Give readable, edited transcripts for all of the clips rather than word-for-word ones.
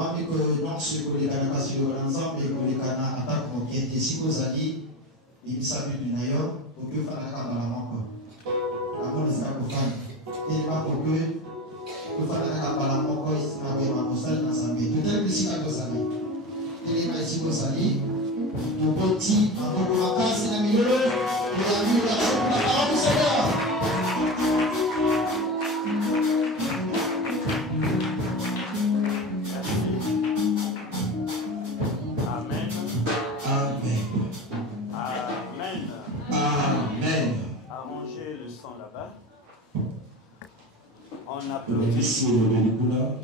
Wami ko non se ko leka na kasi yo nzambe ko leka na ata ko kiete siko zali ibisa bitu na yo ko ke fana ka bala moko amon sa ko fana e ba ko ke ko fana ka bala moko isna we ma mosal na zambe to tel bisika ko zali ele na siko zali mo boti abo wakasi na milolo ya vida na parole du Seigneur.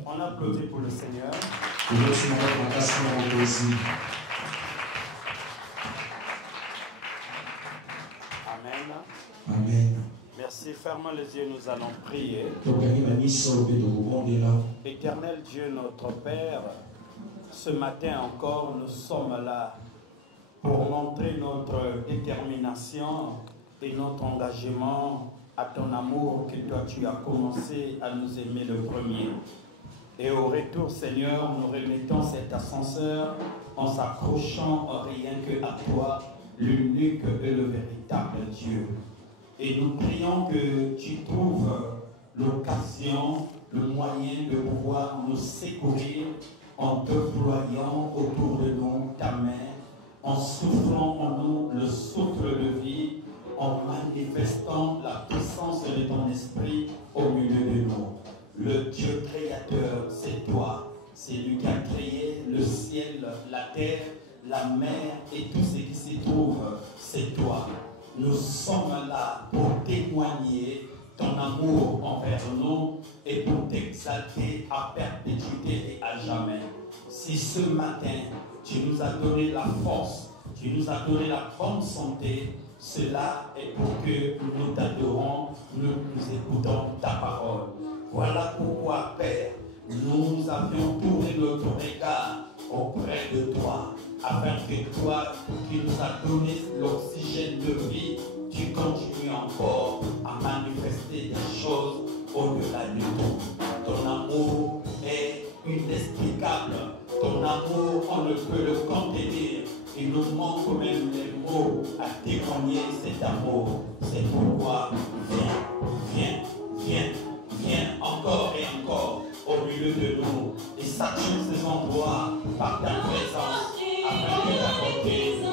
On applaudit pour le Seigneur. Amen. Amen. Merci. Fermons les yeux, nous allons prier. Éternel Dieu, notre Père, ce matin encore, nous sommes là pour montrer notre détermination et notre engagement à ton amour que toi tu as commencé à nous aimer le premier. Et au retour, Seigneur, nous remettons cet ascenseur en s'accrochant rien que à toi, l'unique et le véritable Dieu. Et nous prions que tu trouves l'occasion, le moyen de pouvoir nous secourir en déployant autour de nous ta main, en soufflant en nous le souffle de vie, en manifestant la puissance de ton esprit au milieu de nous. Le Dieu créateur, c'est toi. C'est lui qui a créé le ciel, la terre, la mer et tout ce qui s'y trouve. C'est toi. Nous sommes là pour témoigner ton amour envers nous et pour t'exalter à perpétuité et à jamais. Si ce matin, tu nous as donné la force, tu nous as donné la bonne santé, cela est pour que nous t'adorons, nous écoutons ta parole. Voilà pourquoi, Père, nous avions tourné notre regard auprès de toi, afin que toi, qui nous as donné l'oxygène de vie, tu continues encore à manifester des choses au-delà de tout. Ton amour est inexplicable. Ton amour, on ne peut le contenir. Il nous manque même les mots à témoigner cet amour. C'est pourquoi viens encore et encore au milieu de nous et sature ces endroits par ta présence afin que ta bonté et ton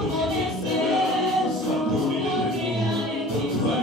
autorité, Seigneur, soient au milieu de nous. Pour toi,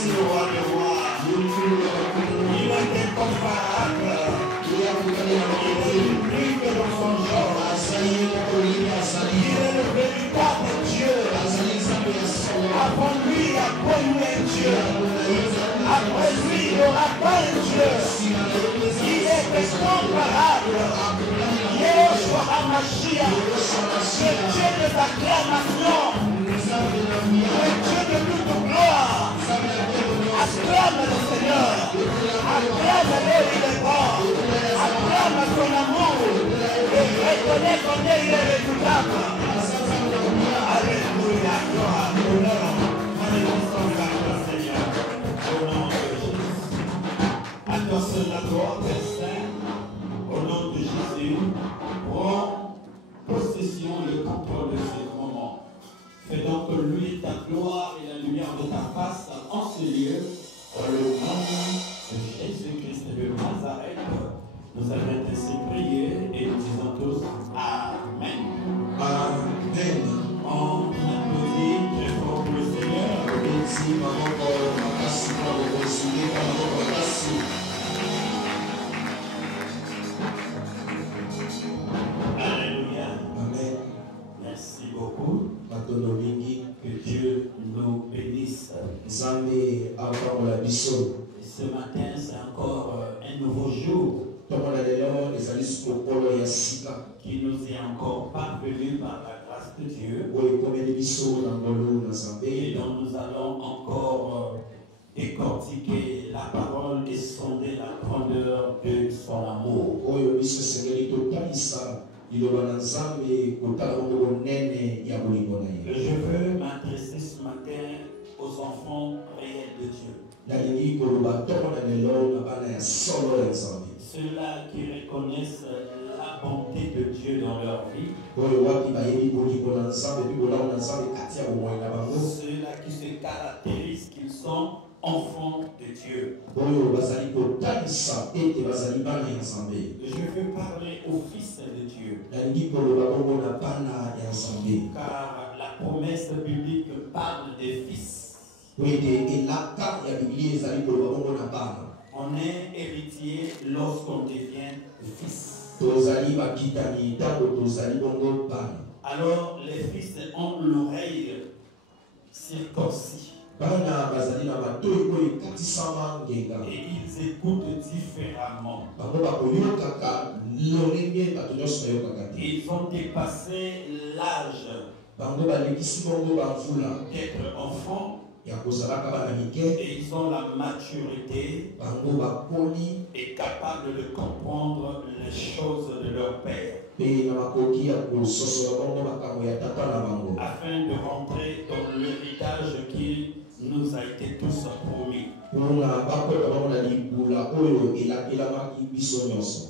Merci le roi de roi. Il est incomparable. Il est unique dans son genre. Il est le véritable Dieu. Avant lui, il n'y a pas eu un Dieu. Après lui, il n'y aura pas un Dieu. Il est incomparable. Yeshua HaMashiach, le Dieu des acclamations, le Dieu de toute gloire. Acclame le Seigneur. Acclame-le, il est bon. Acclame son amour. Et reconnais combien il est redoutable. Alléluia, gloire, honneur, magnificence à toi, Seigneur. Au nom de Jésus. À toi seul la gloire, Père Saint. Au nom de Jésus, prends possession et le contrôle de ce moment. Fais donc que lui, ta gloire et la lumière de ta face en ce lieu, dans le nom de Jésus-Christ de Nazareth, nous avons ainsi prié et nous disons tous Amen. Amen. On applaudit très fort pour le Seigneur. Alléluia. Amen. Merci beaucoup. Que Dieu nous bénisse. Et ce matin, c'est encore un nouveau jour qui nous est encore parvenu par la grâce de Dieu et dont nous allons encore décortiquer la parole et sonder la grandeur de son amour. Je veux m'adresser ce matin aux enfants réels de Dieu. Ceux-là qui reconnaissent la bonté de Dieu dans leur vie. Ceux-là qui se caractérisent qu'ils sont enfants de Dieu. Je veux parler aux fils de Dieu. Car la promesse biblique parle des fils. On est héritier lorsqu'on devient fils. Alors les fils ont l'oreille circoncis. Et ils écoutent différemment. Ils ont dépassé l'âge d'être enfants. Et ils ont la maturité et capables de comprendre les choses de leur père. Afin de rentrer dans l'héritage qui nous a été tous promis.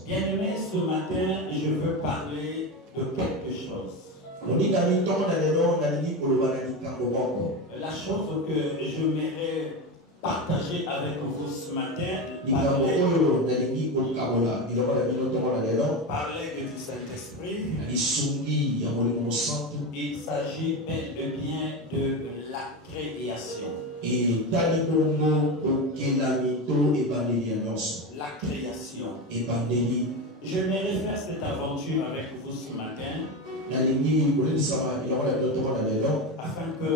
Bien-aimés, ce matin, je veux parler de quelque chose. La chose que je m'aimerais partager avec vous ce matin, parler du Saint-Esprit. Il s'agit bel et bien de la création. La création. Je vais faire cette aventure avec vous ce matin afin que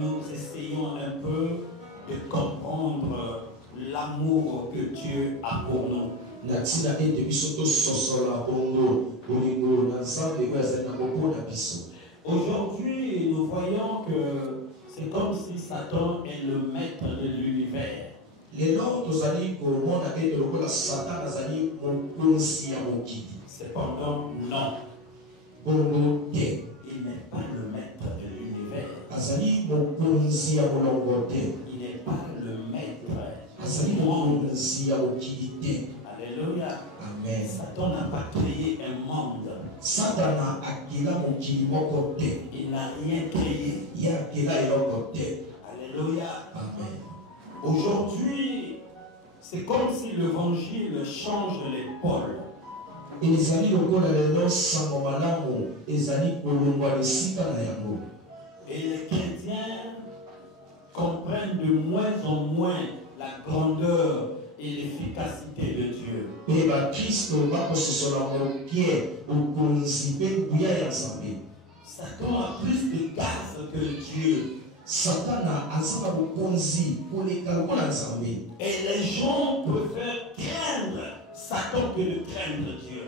nous essayions un peu de comprendre l'amour que Dieu a pour nous. Aujourd'hui, nous voyons que c'est comme si Satan est le maître de l'univers. Cependant, non. Il n'est pas le maître de l'univers. Il n'est pas le maître. Alléluia. Amen. Satan n'a pas créé un monde. Il n'a rien créé. Alléluia. Amen. Aujourd'hui, c'est comme si l'évangile change les pôles. Et les chrétiens comprennent de moins en moins la grandeur et l'efficacité de Dieu. Satan a plus de gaz que Dieu. Et les gens préfèrent craindre Satan que de craindre Dieu.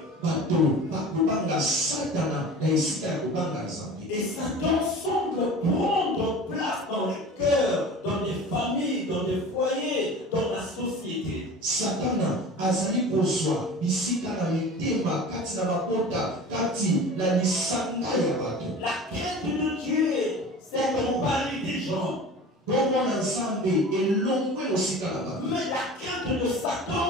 Et Satan semble prendre place dans les cœurs, dans les familles, dans les foyers, dans la société. Satan azali kozwa bisika na mitema kati na mapota kati na lisanga ya bato. La crainte de Dieu, c'est qu'on parle des gens. Mais la crainte de Satan,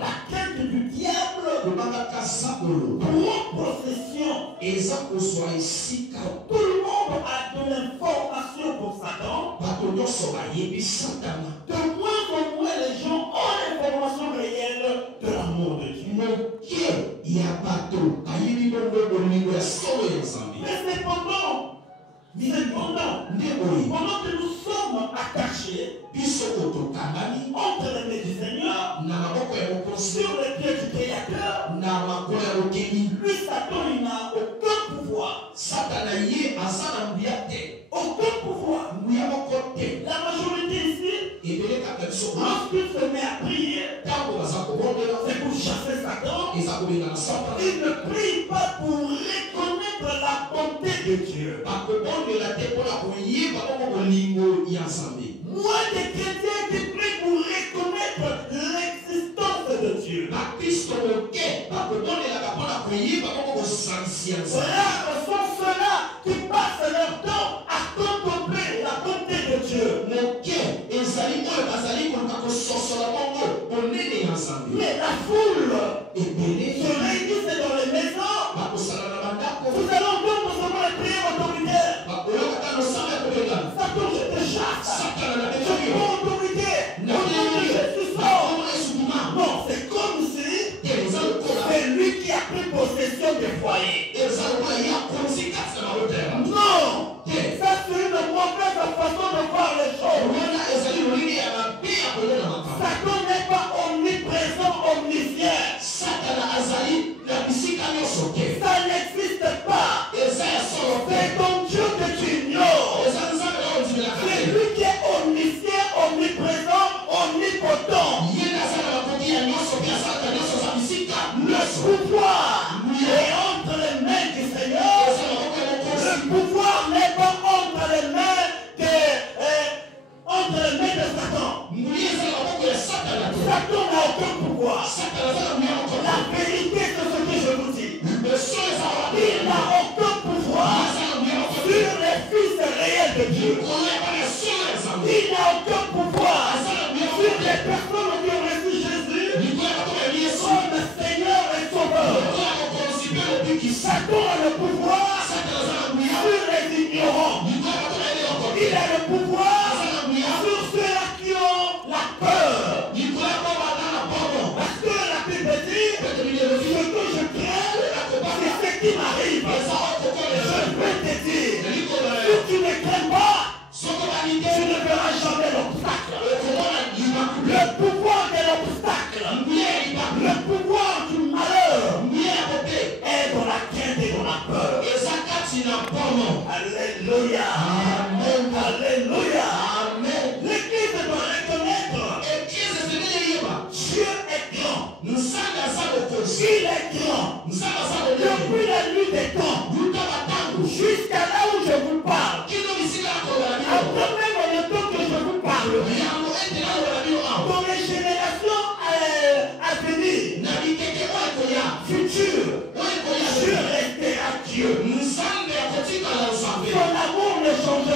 la crainte du diable, prend possession. Tout le monde a de l'information pour Satan. De moins en moins les gens ont l'information réelle de l'amour de Dieu. Mais cependant, pendant que nous sommes attachés entre les mains du Seigneur, sur les pieds du Créateur, lui, Satan, il n'a aucun pouvoir. Aucun pouvoir. La majorité ici, lorsqu'il se met à prier, c'est pour chasser Satan. Il ne prie pas pour reconnaître la bonté de Dieu. Moi, des chrétiens qui prient pour reconnaître l'existence de Dieu. Rares sont ceux-là qui passent leur temps à contempler la bonté de Dieu. Mais la foule se réunit dans les maisons. Nous allons donc recevoir les prières autoritaires. Satan, je te chasse. Je prends autorité. Au nom de Jésus, sors. Non, c'est comme si c'est lui qui a pris possession des foyers. Non, ça c'est une mauvaise façon de voir les choses. Satan n'est pas omniprésent, omniscient. Ça n'existe pas. C'est ton Dieu que tu ignores. C'est lui qui est omniscient, omniprésent, omnipotent. Le pouvoir est entre les mains du Seigneur. Le pouvoir n'est pas entre les mains de Satan. Satan n'a aucun pouvoir. La vérité, c'est ce que je vous dis. Il n'a aucun pouvoir sur les fils réels de Dieu. Il n'a aucun pouvoir sur les personnes qui ont reçu Jésus comme Seigneur et Sauveur. Satan a le pouvoir sur les ignorants. Il a le pouvoir sur ceux-là qui ont la peur. Parce que la Bible dit, ce que je crains, c'est ce qui m'arrive. Je peux te dire, si tu ne crains pas, tu ne verras jamais l'obstacle. Le pouvoir de l'obstacle, le pouvoir du malheur est dans la crainte et dans la peur. Alléluia. Alléluia. L'Église doit reconnaître Dieu est grand. Il est grand. Depuis la nuit des temps jusqu'à là où je vous parle. Après même le temps que je vous parle, dans les générations à venir, futures, je resterai Dieu. Son amour ne change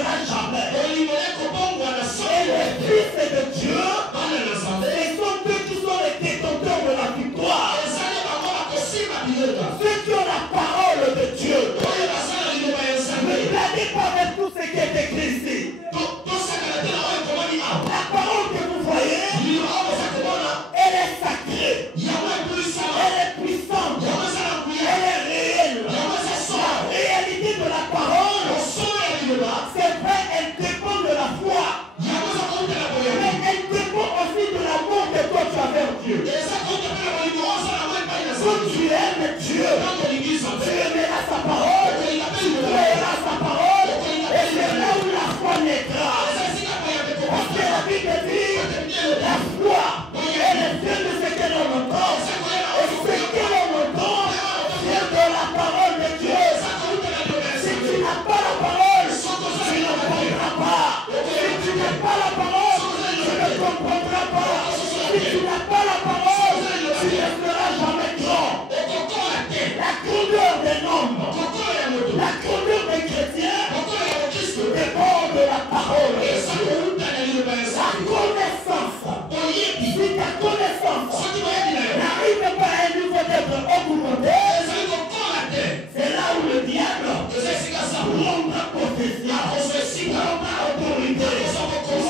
pas autorité,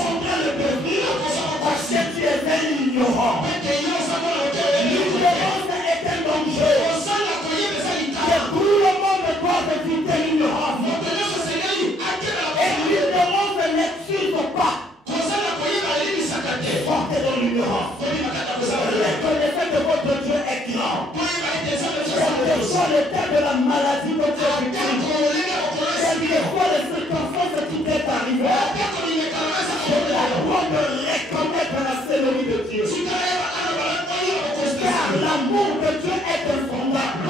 montrer le devenir, parce que tu étais ignorant. L'ignorance est un danger. Que tout le monde doit éviter l'ignorance. Et l'ignorance n'excuse pas. Sortez dans l'ignorance. Reconnaissez que votre Dieu est grand. Quel que soit le temps de la maladie que tu as vécue, quelles que soient les circonstances qui t'est arrivé, c'est la loi de reconnaître la célérie de Dieu. Car l'amour de Dieu est infondable.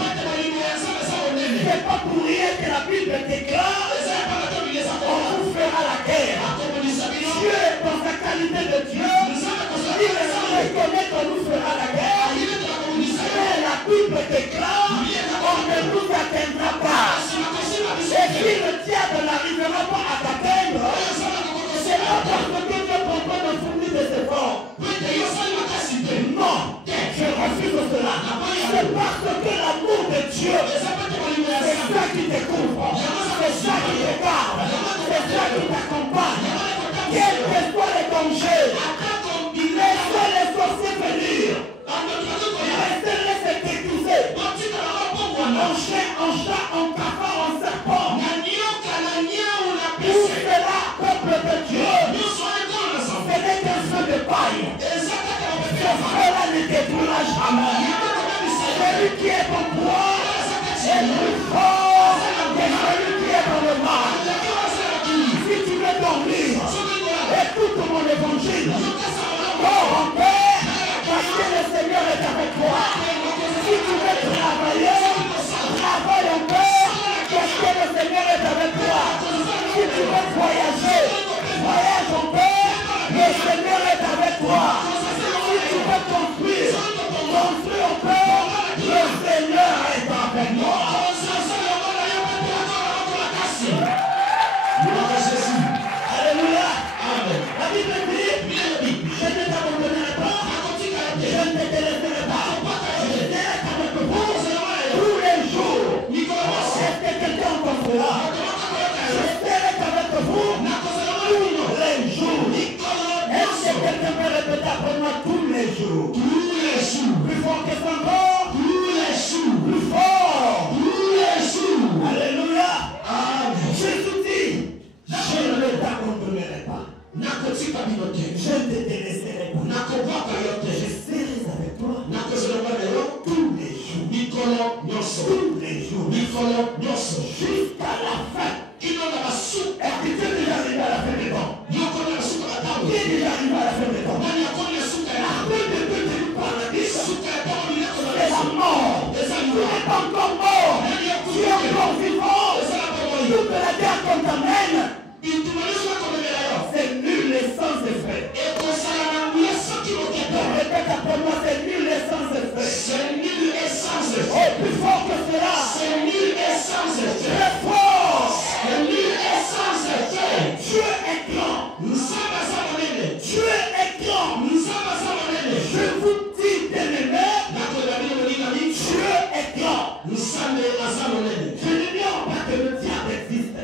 C'est pas pour rien que la Bible déclare on vous fera la guerre. Dieu, dans sa qualité de Dieu, il reconnaît qu'on nous fera la guerre. Mais la Bible déclare on ne nous atteindra pas. Et si le diable n'arrivera pas à t'atteindre, c'est pas parce que Dieu prend de fournir des efforts. Non, je refuse cela. C'est parce que l'amour de Dieu, c'est ça qui te couvre, c'est ça qui te garde, c'est ça qui t'accompagne. Quels que soient les dangers, laissez les sorciers venir. Laissez-les se déguiser. En chien, en chat, en cafard, en serpent. Tout cela, peuple de Dieu, ce n'est qu'un feu de paille. Ce feu-là ne détruira jamais. Celui qui est en toi est plus fort que celui qui est dans le mal. Si tu veux dormir, écoute mon évangile. Dors en paix, parce que le Seigneur est avec toi. Si tu veux travailler, travaille en paix, parce que le Seigneur est avec toi. Si tu veux voyager, voyage en paix, le Seigneur est avec toi. Si tu veux construire, construis en paix, le Seigneur est avec toi. Alléluia. La Bible dit, je ne t'abandonnerai pas, je ne te délaisserai pas, je serai avec vous tous les jours. Est-ce que quelqu'un comprend cela? Je serai avec vous tous les jours. Est-ce que quelqu'un peut répéter après moi tous les jours? Tous les jours. Plus fort que son corps? Tous les jours. Plus fort? Tous les jours. Alléluia. Jésus dit, je ne t'abandonnerai pas. Je ne te délaisserai pas. Je serai avec toi tous les jours. Tous les jours. Jusqu'à la fin. Est-ce que tu es déjà arrivé à la fin des temps? Qui est déjà arrivé à la fin des temps? La fin de Dieu du paradis, c'est la mort. Tu n'es pas encore mort. Tu es encore vivant. Toute la terre qu'on t'amène, c'est nul et sans effet. Répète après moi, c'est nul et sans effet. Oh, plus fort que cela. Très fort. Dieu est grand. Dieu est grand. Je vous dis, bien-aimé, Dieu est grand. Je n'ignore pas que le diable existe.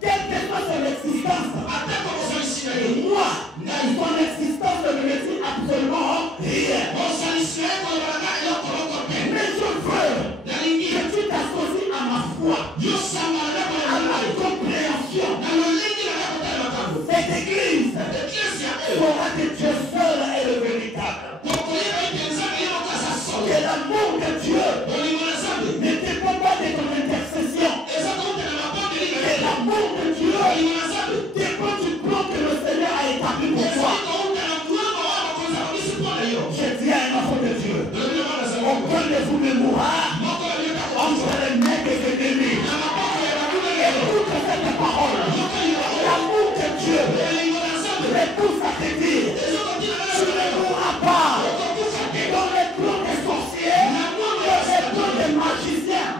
Quelle que soit son existence, moi, son existence ne me dit absolument rien. Mais je veux que tu t'associes à ma foi, à ma compréhension. Cette église saura que Dieu seul est le véritable. Que l'amour de Dieu ne dépend pas de ton intercession. Que l'amour de Dieu dépend du plan que le Seigneur a établi pour toi. Je dis à un enfant de Dieu, aucun de vous ne mourra entre les mains des ennemis. Écoute cette parole. L'amour de Dieu te pousse à te dire, tu ne mourras pas dans les plans des sorciers, dans les plans des magiciens.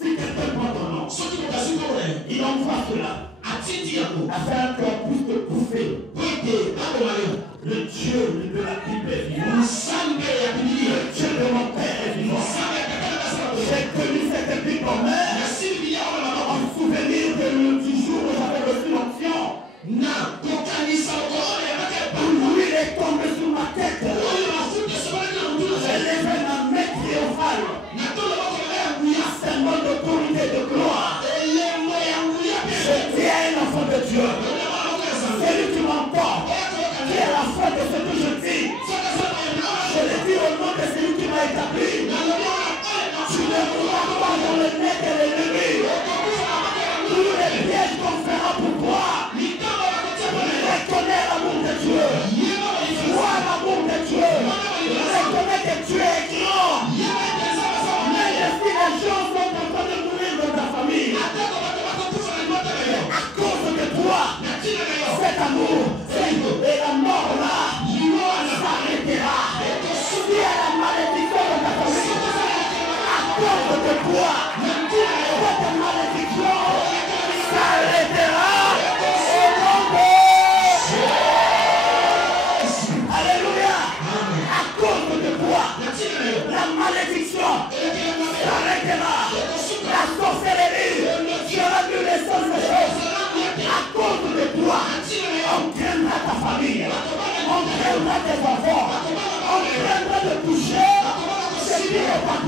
Si quelqu'un prend ton nom, il envoie cela afin qu'on puisse te bouffer. Le Dieu de la Bible est vivant. Le Dieu de mon Père est vivant. J'ai connu cette Bible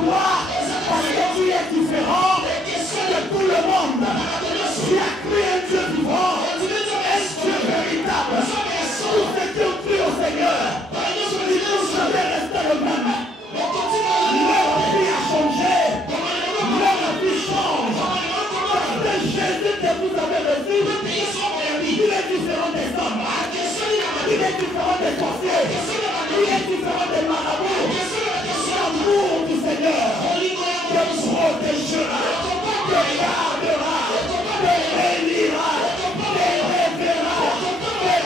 toi, parce que tu es différent de tout le monde. Tu as cru un Dieu vivant, un Dieu véritable. Tous ceux qui ont cru au Seigneur, ils n'ont jamais resté le même. Leur vie a changé, leur vie change. Parce que Jésus que vous avez reçu, il est différent des hommes, il est différent des sorciers, il est différent des marabouts. L'amour du Seigneur te protégera, te gardera, te bénira, te révélera, te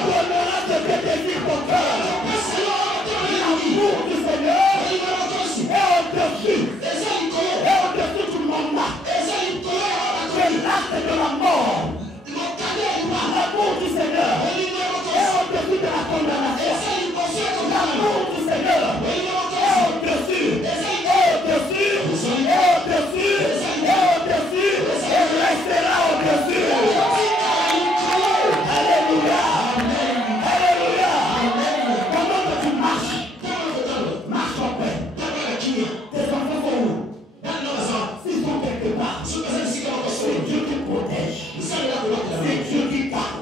donnera ce que désire ton cœur. L'amour du Seigneur est au-dessus du mandat, de l'acte de la mort. L'amour du Seigneur est au-dessus de la condamnation. L'amour du Seigneur est au-dessus, et restera au-dessus. Alléluia. Alléluia. Comment que tu marches? Marche en paix. Tes enfants sont où? S'ils sont quelque part, c'est Dieu qui protège. C'est Dieu qui parle.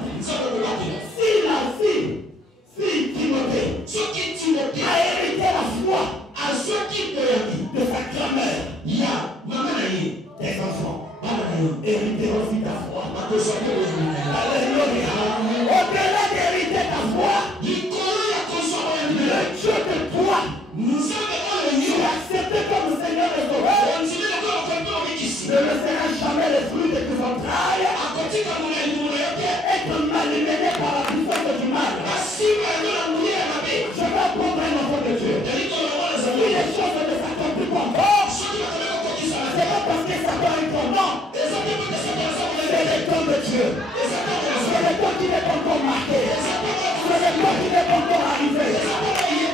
Si Timothée a hérité la foi de sa grand-mère, tes enfants hériteront aussi ta foi. Alléluia. Au-delà d'hériter ta foi, le Dieu de toi, tu as accepté comme Seigneur et Sauveur, ne laissera jamais les fruits de tes entrailles être malmenés par la puissance du mal. Je vais prendre un enfant de Dieu. Si les choses ne s'accomplissent pas encore, c'est pas parce que ça doit être non. C'est le temps de Dieu. C'est le temps qui n'est pas encore marqué. C'est le temps qui n'est pas encore arrivé.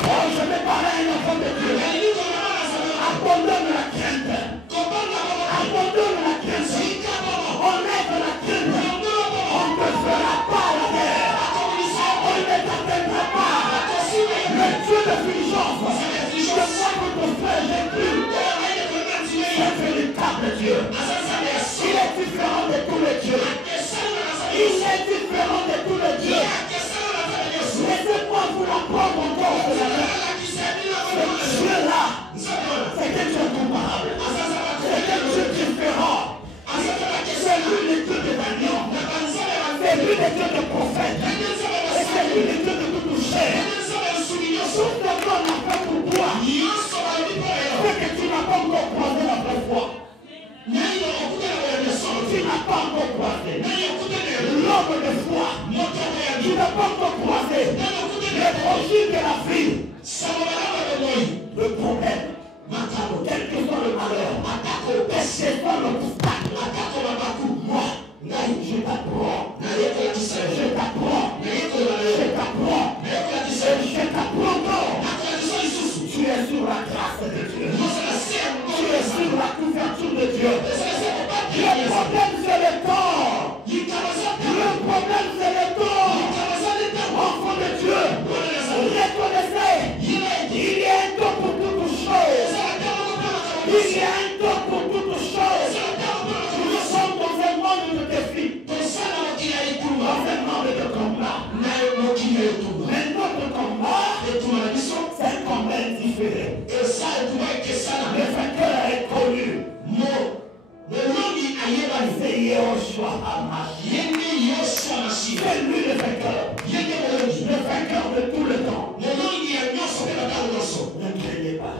Oh, je vais parler à un enfant de Dieu. Abandonne la crainte. Abandonne la crainte. Enlève la crainte. On ne te fera pas la guerre. On ne t'atteindra pas. Le Dieu de fulgence. Je vois que ton frère j'ai cru. C'est un véritable Dieu. Il est différent de tous les dieux. Il est différent de tous les dieux. Laissez-moi vous l'apprendre encore de la main. Ce Dieu-là, c'est un Dieu comparable. C'est un Dieu différent. C'est lui le Dieu des agneaux. C'est lui le Dieu des prophètes. Et c'est lui le Dieu de tout chair. Tout ce qu'on a fait pour toi, c'est que tu n'as pas encore croisé la vraie foi. Tu n'as pas encore croisé l'homme de foi. Tu n'as pas encore croisé le projet de la vie. Le problème, quel que soit le malheur, quel que soit l'obstacle, moi, je t'apprends. Je t'apprends. Je t'apprends. Je t'apprends encore. Tu es sur la grâce de Dieu. Tu es sur la couverture de Dieu. Le problème c'est le temps. Le problème c'est le temps. Enfant de Dieu, reconnaissez, il y a un temps pour toutes choses. Il y a un temps pour toutes choses. Nous sommes dans un monde de défis. Dans un monde de combat. Mais notre combat, c'est un combat différent. Le vainqueur est connu. C'est Yehoshua HaMashiach. C'est lui le vainqueur. Le vainqueur de tout le temps. Ne craignez pas.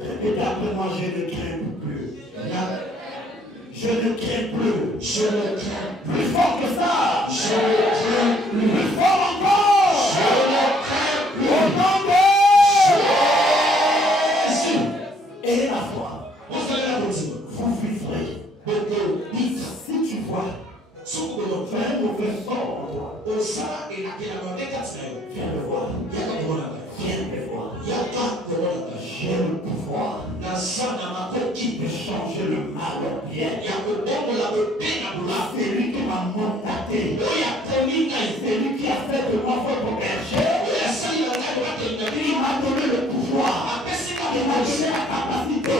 Répétez après moi, je ne crains plus. Je ne crains plus. Je ne crains plus. Plus fort que ça. Je ne crains plus. Plus fort encore. Je ne crains plus. Au nom de Jésus. Et la foi. Vous vivrez. Si tu vois faire un mauvais sort, viens me voir. Viens me voir. J'ai le pouvoir de changer le mal en bien. C'est lui qui m'a mandaté. C'est lui qui a fait de moi votre berger. Il m'a donné le pouvoir. Il m'a donné la capacité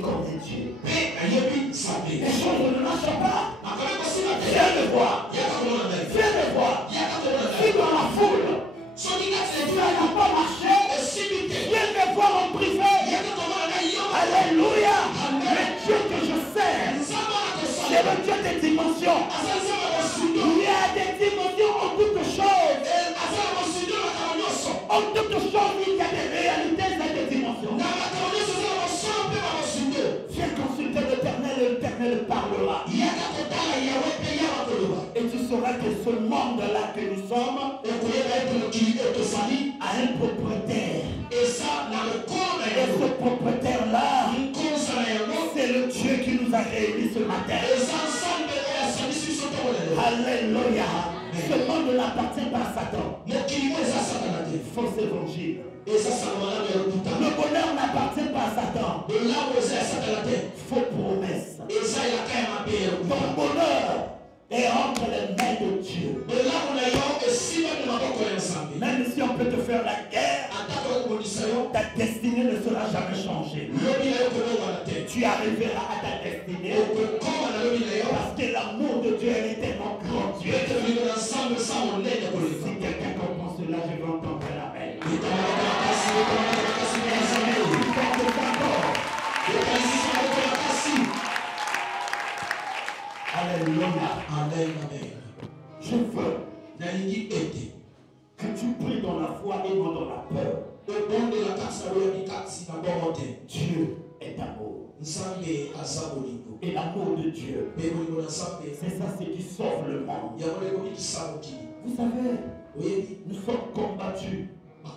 qu'il connaît Dieu. Les choses ne marchent pas. Viens me voir. Viens me voir. Si dans la foule, ça n'a pas marché, viens me voir en privé. Alléluia. Le Dieu que je sers, c'est le Dieu des dimensions. Il y a des dimensions en toutes choses. En toutes choses, il y a des réalités et des dimensions. Viens consulter l'Éternel et l'Éternel parlera. Et tu sauras que ce monde-là que nous sommes a un propriétaire. Et ce propriétaire-là, c'est le Dieu qui nous a réunis ce matin. Alléluia. Ce monde n'appartient pas à Satan. Faux évangile. Le bonheur n'appartient pas à Satan. Faux promesse. Ton bonheur est entre les mains de Dieu. Même si on peut te faire la guerre, ta destinée ne sera jamais changée. Tu arriveras à ta destinée parce que l'amour de Dieu est tellement grand. Si quelqu'un comprend cela, je vais entendre la main. Alléluia. Amen, amen. Je veux que tu pries dans la foi et non dans la peur. Dieu est amour. Et l'amour de Dieu, c'est ça ce qui sauve le monde. Vous savez, nous sommes combattus.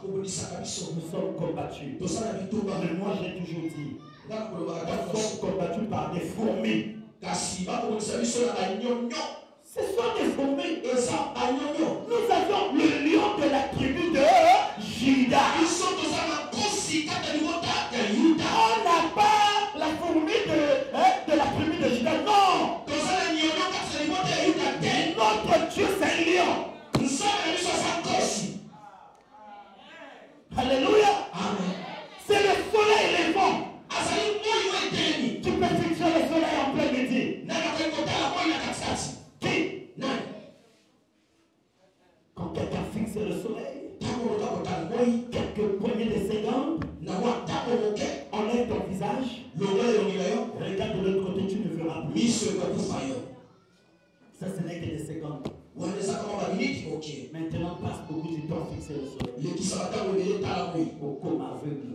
Nous sommes combattus. Mais moi j'ai toujours dit, nous sommes combattus par des fourmis. Ce sont des fourmis. Nous avons le lion de la tribu de Juda. On n'a pas la fourmi de la tribu de Juda. Non. Notre Dieu c'est un lion. Alléluia. C'est le soleil levant. Tu peux fixer le soleil en plein midi. Qui? Quand quelqu'un fixe le soleil, quelques poignées de secondes, enlève ton visage, regarde de l'autre côté, tu ne verras plus. Ça, ce n'est que des secondes. Maintenant, passe beaucoup de temps à fixer le soleil. Au coma aveugle.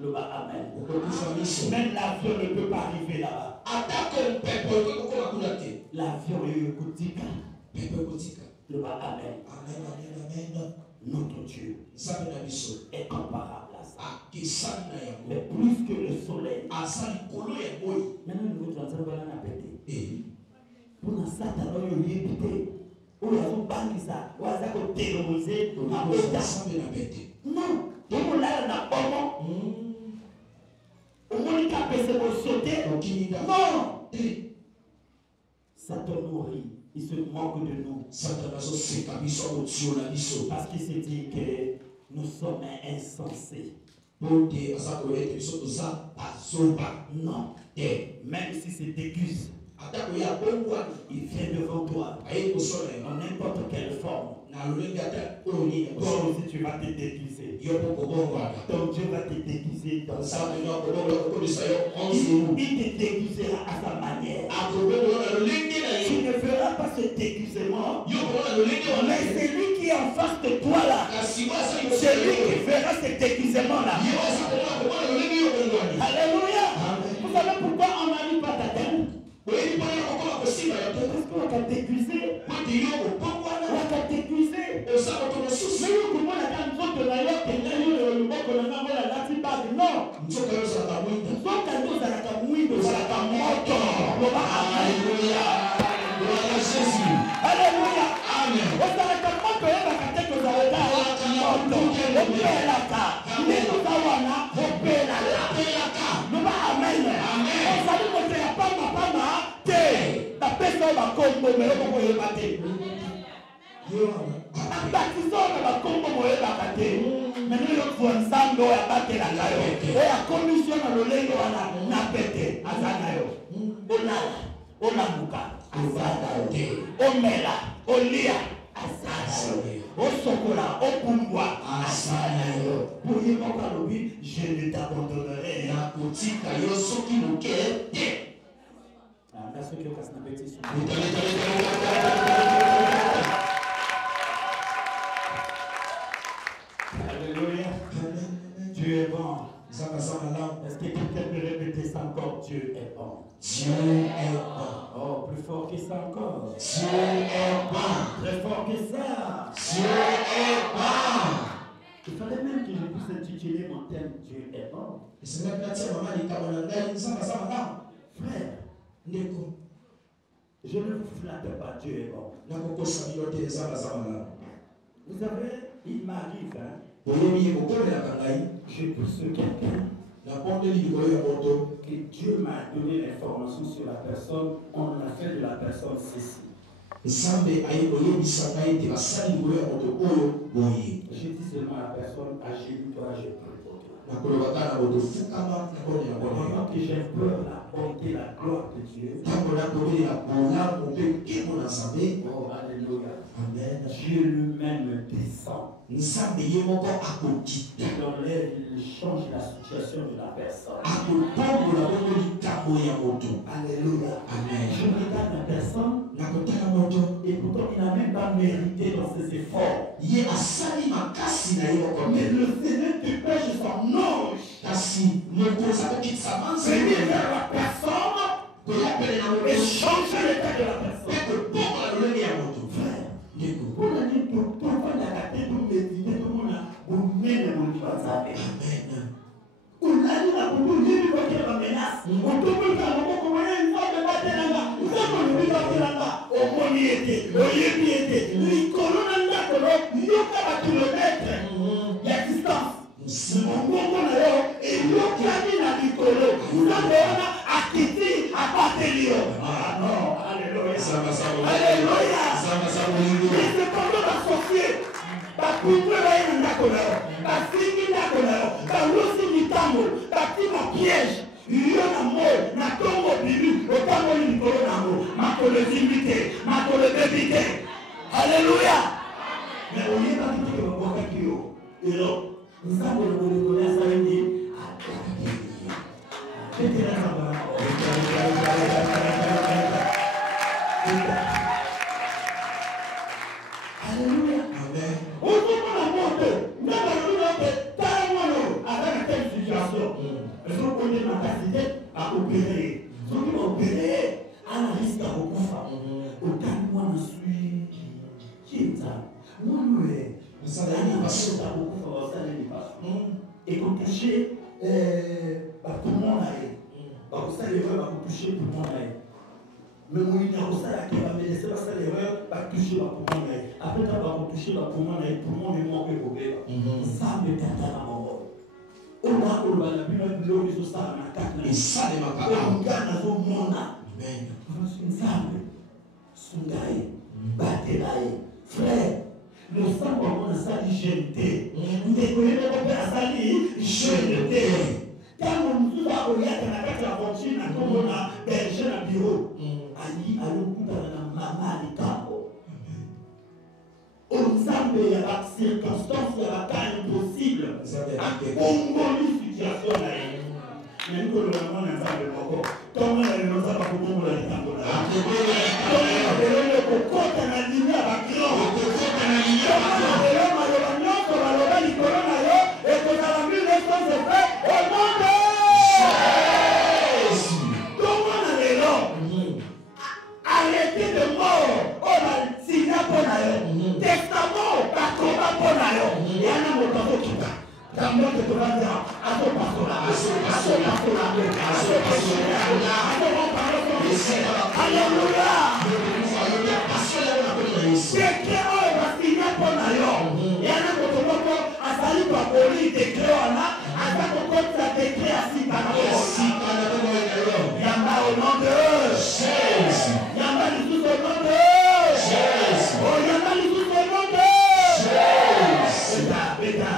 Le bas, amen. Même l'avion ne peut pas arriver là-bas. L'avion est Koutika. Le bas, amen. Notre Dieu est comparable à ça. Mais plus que le soleil. Maintenant, nous allons péter. Pour nous, Satan a eu évité. Où il y a un bangisa, où il y a un terrorisé, non, on l'a n'a pas bon. On n'a pas pu se sauter. Non. Satan nourrit, il se moque de nous. Parce qu'il se dit que nous sommes insensés. Non. Même si c'est déguisé. Il vient devant toi en n'importe quelle forme. Toi aussi tu vas te déguiser. Ton Dieu va te déguiser dans sa manière. Il te déguisera à sa manière. Tu ne feras pas ce déguisement. Mais c'est lui qui est en face de toi là. C'est lui qui fera ce déguisement là. Alléluia. Vous savez pourquoi on n'arrive pas à t'atteindre? Parce qu'on va t'écuser. On va t'écuser. Mais comment on a tant de d'ailleurs que le mot qu'on a envoyé la latibade? Non. Donc, quand nous allons à Mouido, ça va à Moto. Alléluia. Alléluia. Amen. On s'arrête à Moto, et va quand que vous allez à Moto. On peut la ta. Mais nous avons là, on peut la ta. Nous va amen. On s'arrête à Moto, pas ma. La personne va comme mais on va y battre. La baptisation va comme on va battre. Mais nous kozwa nzambe oyo abatelaka yo oyo akomisio na lolenge wana na pete aza na yo olala olamuka aza na yo te omela olia aza na yo osokola opumbwa aza na yo boye moko alobi je ne t'abandonnerai nakotika yo soki moke te nasoki okasi na beti Alléluia. Dieu est bon. Est-ce que quelqu'un peut répéter ça encore? Dieu est bon. Dieu est bon. Oh, plus fort que ça encore. Dieu est bon. Très fort que ça. Dieu est bon. Il fallait même que je puisse intituler mon thème Dieu est bon. Frère, je ne vous flatte pas, Dieu est bon. Vous savez, il m'arrive, je pousse quelqu'un que Dieu m'a donné l'information sur la personne, on a fait de la personne ceci. Je dis seulement à la personne, agis-toi, je prie pour toi. Pendant que j'ai peur, la bonté, la gloire de Dieu. Oh, alléluia. Amen. Dieu lui-même descend. Il enlève, il change la situation de la personne. Alléluia. Amen. Je regarde la personne et pourtant il n'a même pas mérité dans ses efforts. Mais le Seigneur te pêche son ange. Venir vers la personne et changer l'état de la personne. Alléluia. Mais on est pas tout le monde qui et donc, nous avons le reconnaître ça dit Alléluia. Amen. On se prend la moto, nous avons avec telle situation. Nous avons la capacité à opérer. Nous avons opéré à la risque à beaucoup faire. Autant moi je suis moi, ça beaucoup et qu'on toucher tout le monde vous savez l'erreur va toucher tout le monde mais moi il y a aussi qui va me laisser ça l'erreur va toucher tout le monde après ça va toucher tout le monde est mort et ça me tente à la mort on a la Bible de ça na quatre et ça les makaba on gagne au monde amen nzambe sungai batelaye frère nous sommes comme un sali jeté. Nous découvrons qu'on peut sali jeté. Quand on nous a regardé la carte de la fortune, comme on a berger dans le bureau, Ali a le coup dans la maman du campo. On s'en il y a des circonstances, il y a des cas impossibles. On voit une situation là. Mais nous, nous avons un ensemble encore. Comment nous avons pas beaucoup de temps pour la arrêtez de mort. On a signé pour la testament, pas combat pour la il y a un autre qui va. Dans notre demande, à ton pastorat, alléluia. Décret on va signer pour la il y a un autre à salir pour abolir décret on a, à ça qu'on compte ça décret à Sipana. Yamba au nom de Jésus. Yamba les tous au nom de Jésus. Oh, Yamba les tous au nom de Jésus. Béda.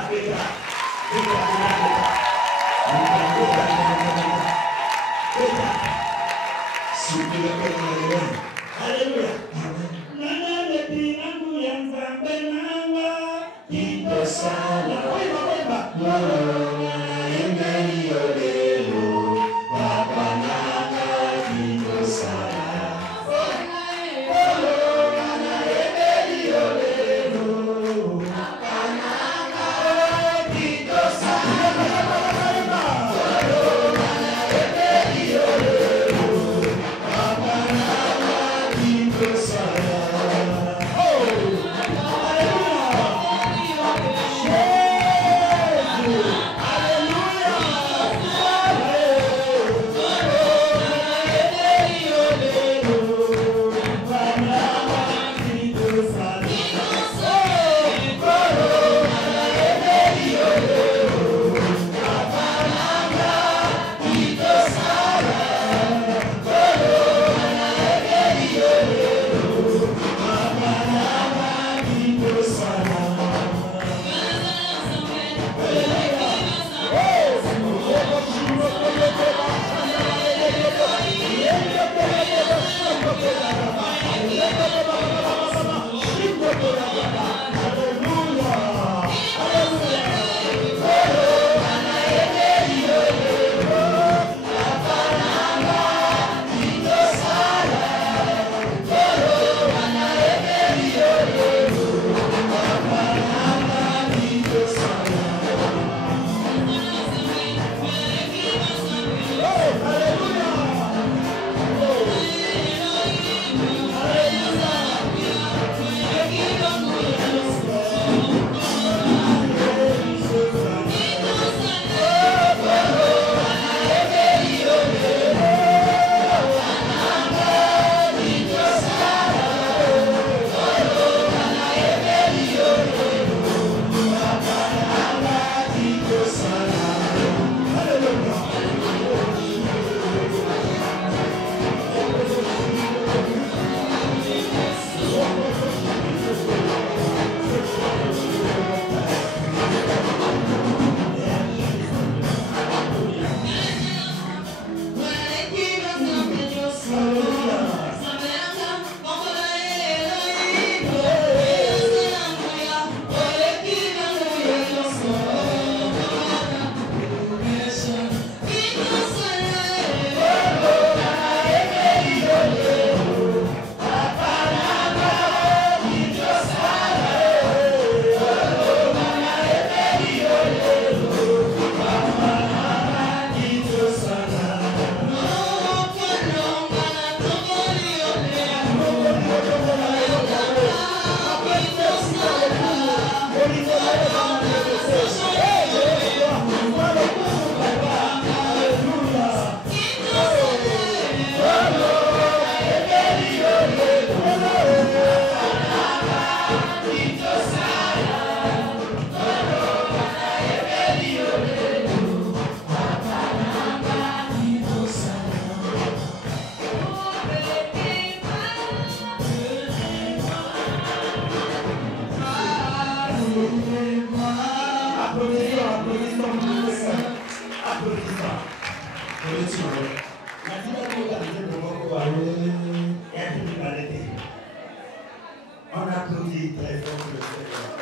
On applaudit très fort le Seigneur.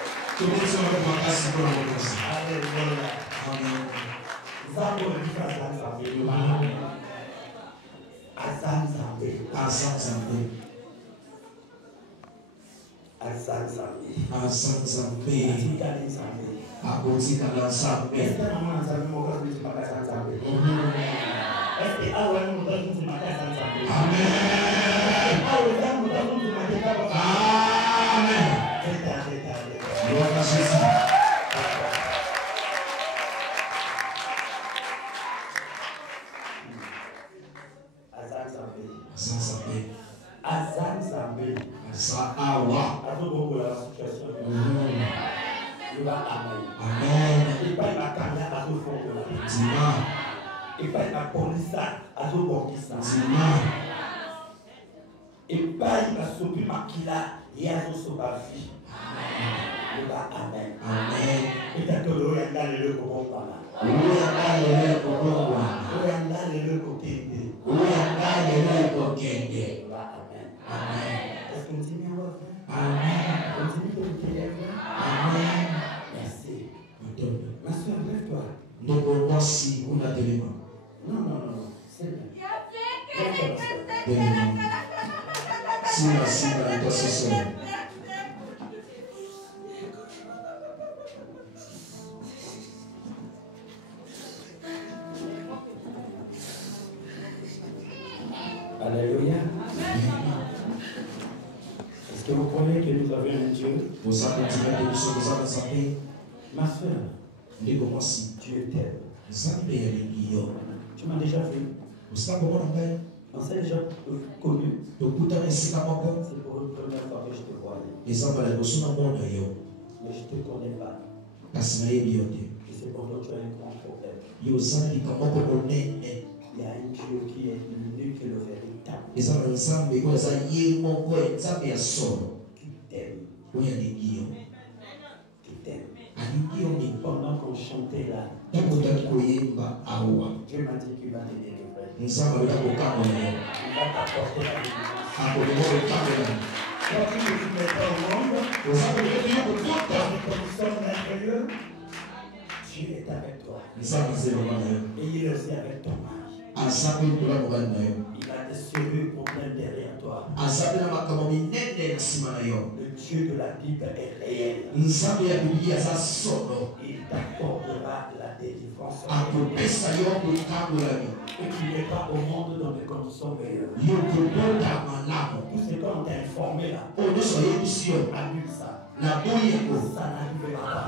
Alléluia. Zambé Merci. Alléluia. Est-ce que vous croyez que nous avons un Dieu? Vous avez continué de se vous santé. Ma soeur, Dieu t'aime. Tu m'as déjà vu. On s'est déjà connu. C'est pour une première fois que je te vois. Mais je ne te connais pas. Et c'est pourquoi tu as un grand problème. Il y a un Dieu qui est l'unique et le véritable. Qui t'aime. Qui t'aime. Pendant qu'on chantait là, Dieu m'a dit qu'il va te délivrer. Il va t'apporter la délivrance. Quand tu ne te mets pas au monde, quand nous sommes intérieurs, Dieu est avec toi. Et il est aussi avec ton mari. Il a des sérieux problèmes derrière toi. Le Dieu de la Bible est réel. Il t'accordera la délivrance. Et tu n'es pas au monde dans des conditions meilleures. Tout ce qu'on t'a informé là, annule ça. Ça n'arrivera pas.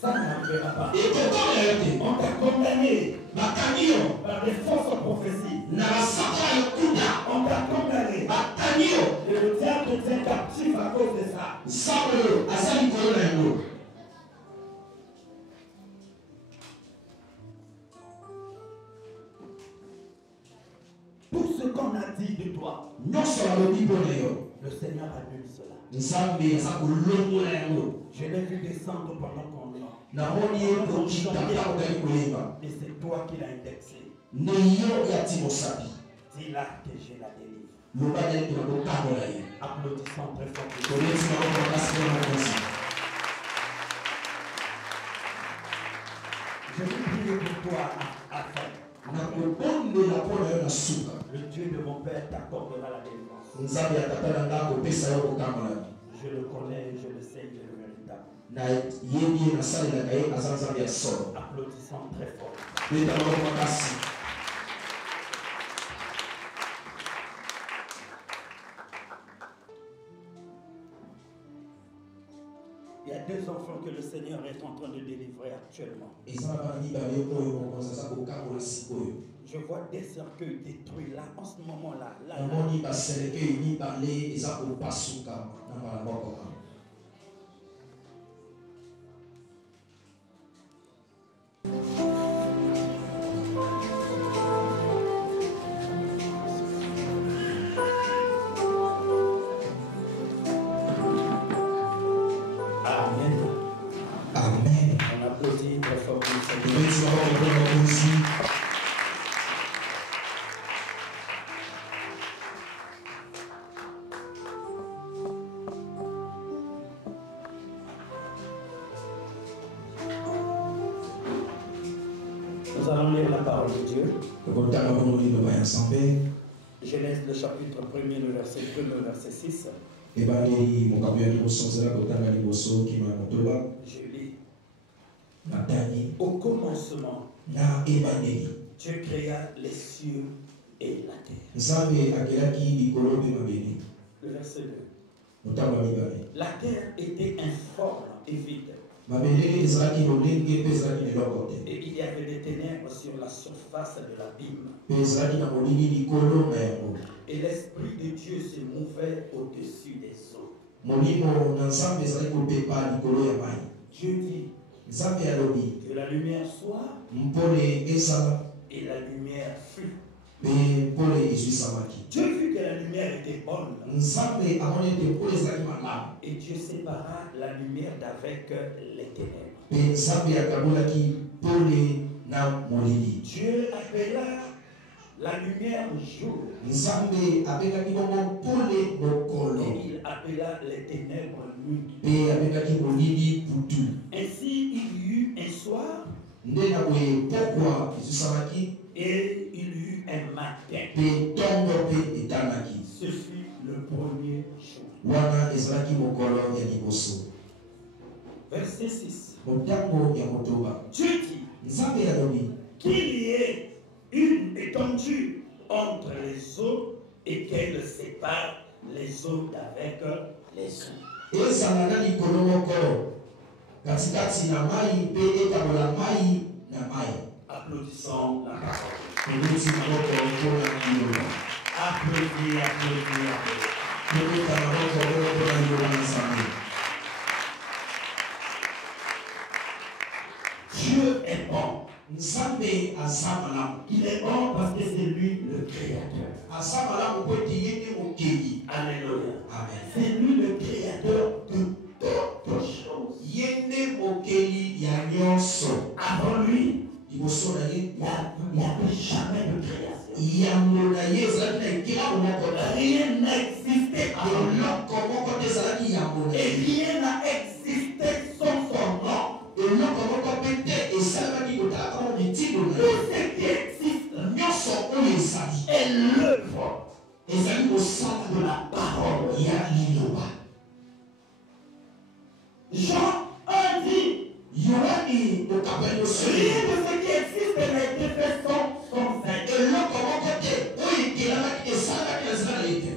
Ça n'arrivera pas. On t'a condamné par des fausses prophéties. On t'a condamné. Et le diable te tient captif à cause de ça. Tout ce qu'on a dit de toi, le Seigneur annule cela. Je l'ai vu descendre pendant qu'on est. Et c'est toi qui l'as indexé. Dis-là que je la délivre. Applaudissons très fort. Je vais prier pour toi afin. Le Dieu de mon Père t'accordera la délivrance. Je le connais, je le sais, il est le véritable. Applaudissons très fort. Il y a deux enfants que le Seigneur est en train de délivrer actuellement. Je vois des cercueils détruits là, en ce moment-là. Nous allons lire la parole de Dieu. Genèse le chapitre 1er, le verset 6. Je lis. Au commencement, Dieu créa les cieux et la terre. Le verset 2. La terre était informe et vide. Et il y avait des ténèbres sur la surface de l'abîme. Et l'Esprit de Dieu se mouvait au-dessus des eaux. Dieu dit que la lumière soit, et la lumière fut. Dieu vit que la lumière était bonne. Et Dieu sépara la lumière d'avec les ténèbres. Dieu appela la lumière jour. Et il appela les ténèbres nuit. Ainsi il y eut un soir. Et il y eut un matin. Ce fut le premier jour. wana ezalaki mokolo ya liboso. Verset 6. Motango ya motoba. Dieu dit Nzambe alobi qu'il y ait une étendue entre les eaux et qu'elle sépare les eaux d'avec les eaux. ezala na likolo moko katikati na mai mpe etabola mai na mai. Applaudissons la parole. Tobeti maboko mpona liloba. Applaudis, applaudis, applaudis. Tobeta maboko oyo mpona liloba na Nzambe. Dieu est bon. Nzambe aza malamu. Il est bon parce que c'est lui le créateur. Aza malamu po ete ye nde mokeli. Alléluia. Amen. C'est lui le créateur de toutes choses. Ye nde mokeli ya nyonso. Avant lui, liboso na ye il n'y avait jamais de création. yango na ye ezalaki na ekela moko. Rien n'existait avant lui. eloko moko te ezalaki yango na Et ye. rien n'a existé sans son nom. eloko moko mpe te esalemaki kotalaka mo mitindo na ye. Tout ce qui existe nyonso oyo ezali est l'œuvre ezali kosala de la parole. ya liloba. Jean 1 dit, yohani okapeli osoli rien de ce qui existe n'a été fait sans elle. eloko moko te oyo ekelamaki esalamaki na nzela na ye te.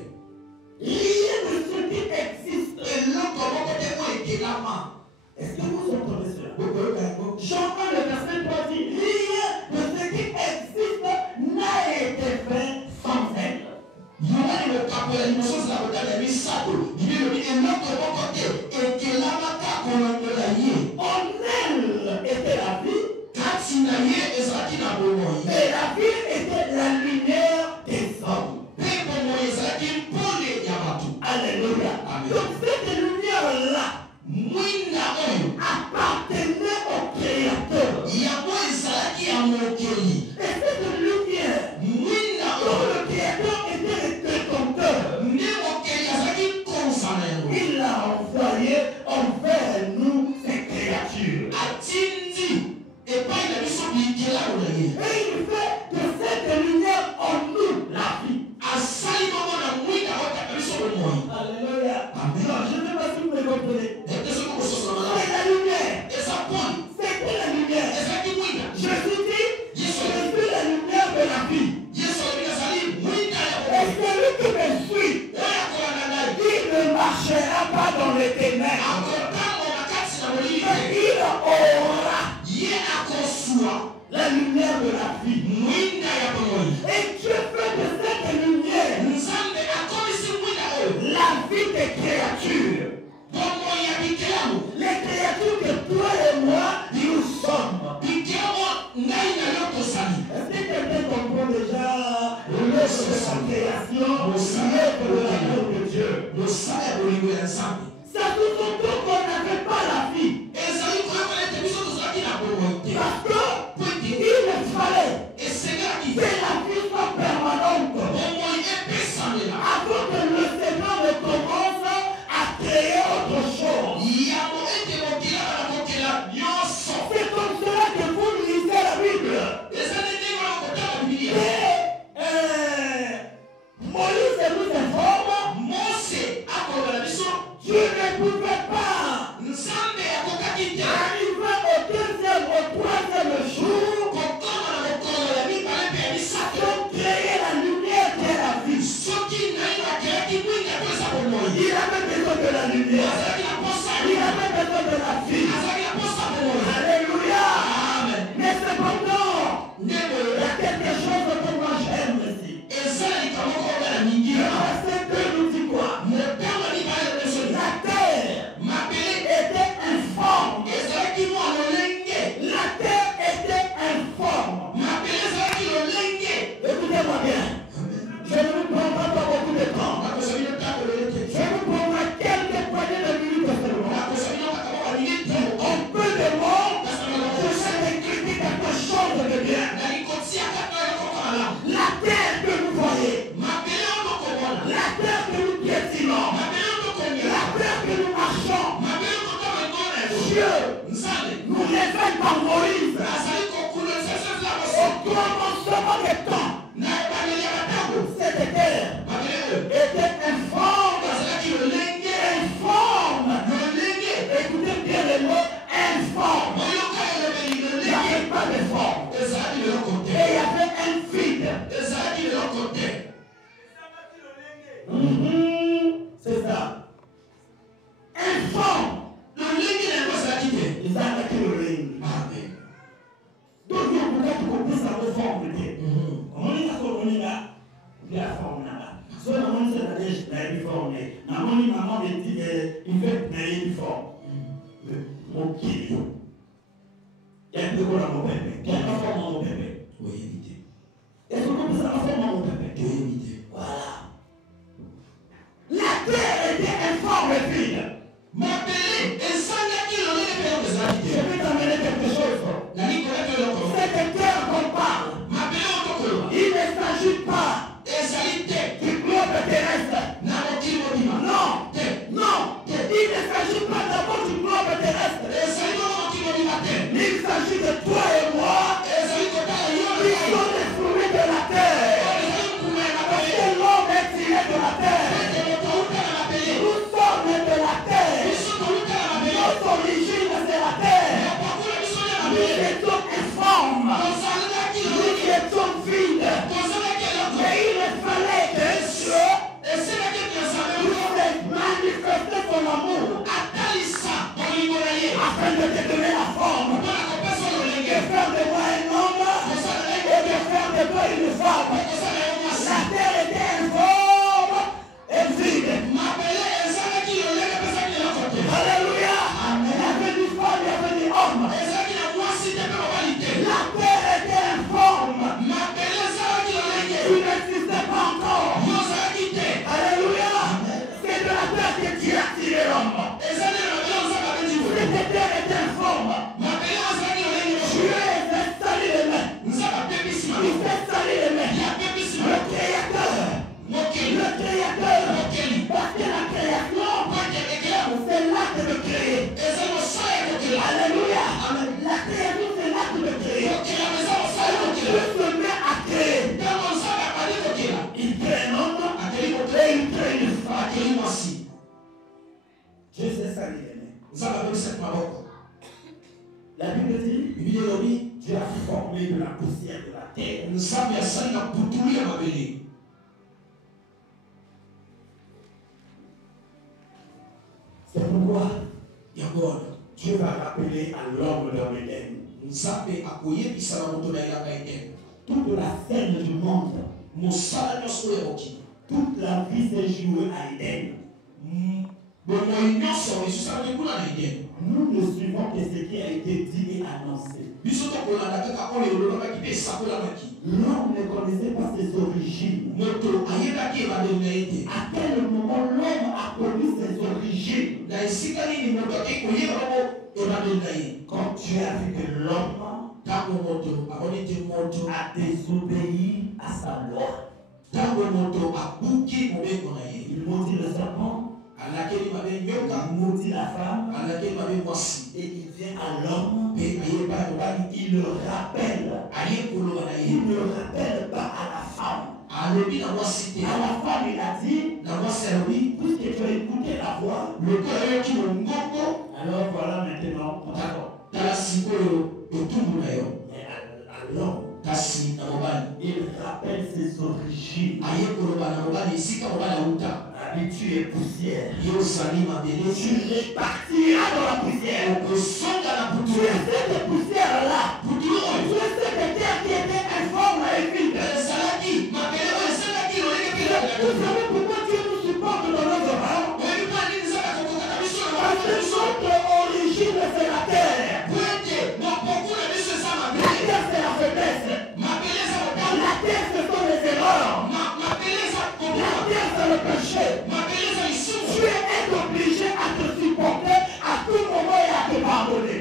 Rien de ce qui existe. eloko moko te oyo ekelama. Est-ce que vous entendez cela? bokoyoka yango. Jean 1, le verset 3 dit, rien de ce qui existe n'a été fait sans elle. yohani okapela liboso ozala kotala ya misato libelobi eloko moko te ekelamaka kolondola ye. En elle était la vie, kati na ye ezalaki na bomoi et la vie était la lumière des hommes. mpe bomoi ezalaki mpone ya bato. Alléluia. Amen. Donc cette lumière-là mwinda oyo appartenait au Créateur. yango ezalaki ya mokeli. Et cette lumière mwinda dont oyo le Créateur était le détenteur, nde mokeli azalaki konza na yango. il l'a envoyé envers nous, ses créatures. atindi epai na biso bikelano na ye. Et il fait de cette lumière en nous la vie. asali bongo na mwinda okata biso bomoi. Alléluia. Amen. Non, je ne sais pas si vous me comprenez. ete soki kososola malamu C'est la lumière. eza poni C'était la lumière. ezalaki mwinda. Jésus dit, je suis la lumière de la vie. yesu alobi azali mwinda ya Et bomoi celui qui me suit, oyo akolanda ngai il ne marchera pas dans les ténèbres. akotambo na kati na molili Mais te. il aura ye akosua la lumière de la vie. mwinda ya bomoi. Et Dieu fait de cette lumière nzambe akomisi mwinda oyo la vie des créatures. bomoi ya bikelamo. Les créatures que toi et moi, nous sommes. bikelamo ngai na yo tozali. Est-ce que quelqu'un comprend déjà l'œuvre de sa création, l'œuvre de l'amour de Dieu? mosala ya bolingo ya nzambe Ça nous surtout qu'on n'avait pas la vie. ezali koyokana ete biso tozalaki na bomoi te. Parce que po ete il fallait esengelaki que la vie soit permanente. bomoi epesamela Avant que le Seigneur ne commence à créer autre chose. yango ete mokili aka na kokela nyonso. C'est comme cela que vous lisez la Bible. eza nde ndenge wana kotala bibilia. Et Moïse nous informe, mose akoloba na biso Dieu ne pouvait pas nzambe akokaki te arriver au deuxième, au troisième jour kokoma na mokolo ya mibale mpe ya misato pour créer la lumière qui est la vie. soki naino akelaki mwinda to eza bomoi. Il avait besoin de la lumière. azalaki na posa ya Il mwinda. avait besoin de la vie. azalaki na posa ya bomoi. Alléluia. amen. Mais cependant, nde il y boyo a quelque chose que moi j'aime ici. eza na likambo moko oyo na mingi. Le verset 2 nous dit quoi? motango mibale na biso La terre mabele était informe. ezalaki mwa lolenge. La terre était informe. mabele ezalaki lolenge. Écoutez-moi bien. Je ne vous prendrai pas beaucoup de temps. nakozwa bino ntango lelo te. Je vous prendrai quelques poignées de minutes seulement. nakozwa bino kaka mwa baminiti. En peu de mots, je vais décrire quelque chose de bien. na likotiaka to ekoko malamu. La terre que vous voyez, mabele oyo tokomona. la terre que nous piétinons, mabele oyo la tokomela. terre que nous marchons, mabele oyo totama ekolo na yango. Dieu nzambe nous révèle par Moïse azali kokuna sesezela au mosuku. commencement des temps. na ebandeli ya batango. Cette terre mabele oyo était informe ezalaki on dit, il veut créer une forme. Mon kilo. Il y a un peu dans mon pépé. Il y a une forme dans mon pépé. Oui, éviter. Est-ce que vous avez une forme dans mon pépé? Oui, éviter. Voilà. La terre était informe vide. M'appeler et sans qui l'on est payé de ça. Je vais t'amener quelque chose. Cette terre qu'on parle. Il ne s'agit pas du globe terrestre. Non. Il ne s'agit pas d'abord du globe terrestre. Il s'agit de toi et moi. Qui sont les fruits de la terre. Parce que l'homme est tiré de la terre. Nous sommes de la terre. Notre origine c'est la terre. Nous étions informes. Nous étions vides. Mais il fallait que Dieu nous manifeste son amour afin de te donner la forme. De faire de moi un homme et de faire de toi une femme. La terre était informe et vide. Alléluia. Il y avait du femme, il y avait du homme. La terre était informe. Tu n'existais pas encore. Alléluia. C'est de la terre que Dieu a tiré l'homme. Cette terre est informe. Dieu s'est sali les mains. Il s'est sali les mains. Le Créateur. Parce que la création, c'est l'acte de créer. Alléluia. La création, c'est l'acte de créer. Alors Dieu se met à créer. Il crée un homme et il crée une femme. Dieu s'est sali les mains. La Bible dit, Dieu a formé de la poussière de la terre. C'est pourquoi Dieu va rappeler à l'homme dans l'Éden. Toute la scène du monde, toute la vie s'est jouée à Éden. Nous ne suivons que ce qui a été dit et annoncé. L'homme ne connaissait pas ses origines. À quel moment l'homme a connu ses origines? Quand tu as vu que l'homme a désobéi à sa loi, il maudit le serpent, il maudit la femme, et il vient à l'homme, il le rappelle. Il ne rappelle pas à la femme. À la femme, il a dit, puisque tu as écouté la voix, alors voilà maintenant, à l'homme, il rappelle ses origines. Tu es poussière. Tu repartiras dans la poussière. Tu es cette poussière-là. Tu es cette terre qui était informe et vide. Vous savez pourquoi Dieu nous supporte dans nos orages? Parce que notre origine c'est la terre. La terre c'est la faiblesse. La terre ce sont les erreurs. La terre c'est le péché. Tu es obligé à te supporter à tout moment et à te pardonner.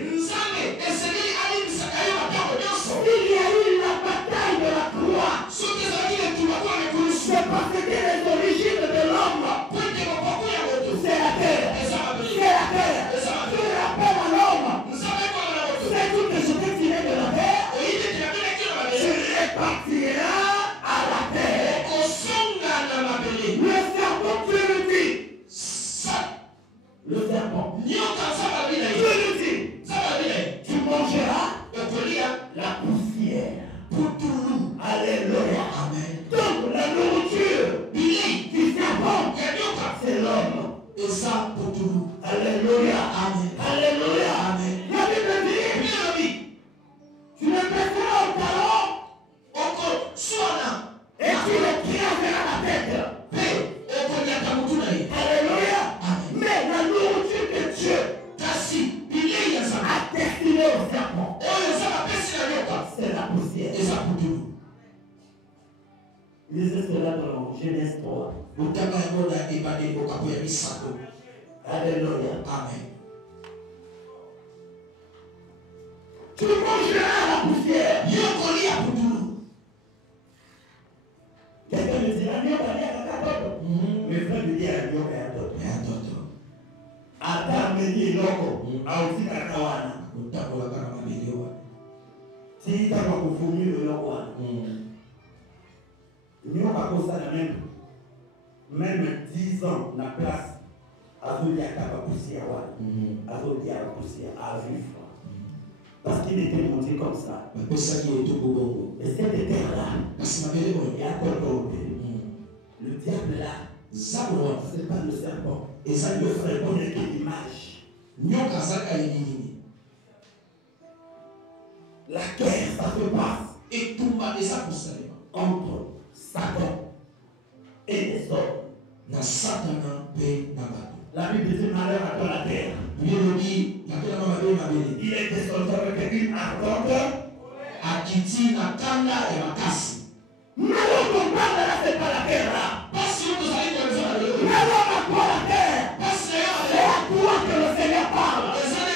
Il disait cela dans Genèse 3. Alléluia. Amen. Tu mangeras la poussière. Quelqu'un me dit, mes frères me disent, Atameni loko, auti kakawana. Si t'as pas confondu le loko, nous avons ça même 10 ans na place. Azoli akaba poussière, Azoli akaba poussière à vivre. Parce qu'il était monté comme ça. Et cette terre-là, il y a le diable là, c'est pas le serpent. Et ça lui ferait connaître l'image. La guerre, ça se passe. Et tout va déjà pour ça. Entre Satan et les hommes. La Bible dit malheur à la terre. Il est descendu avec une ardente. Malheur qu'on parle là, c'est pas la terre là. Malheur à quoi la terre? C'est à toi que le Seigneur parle.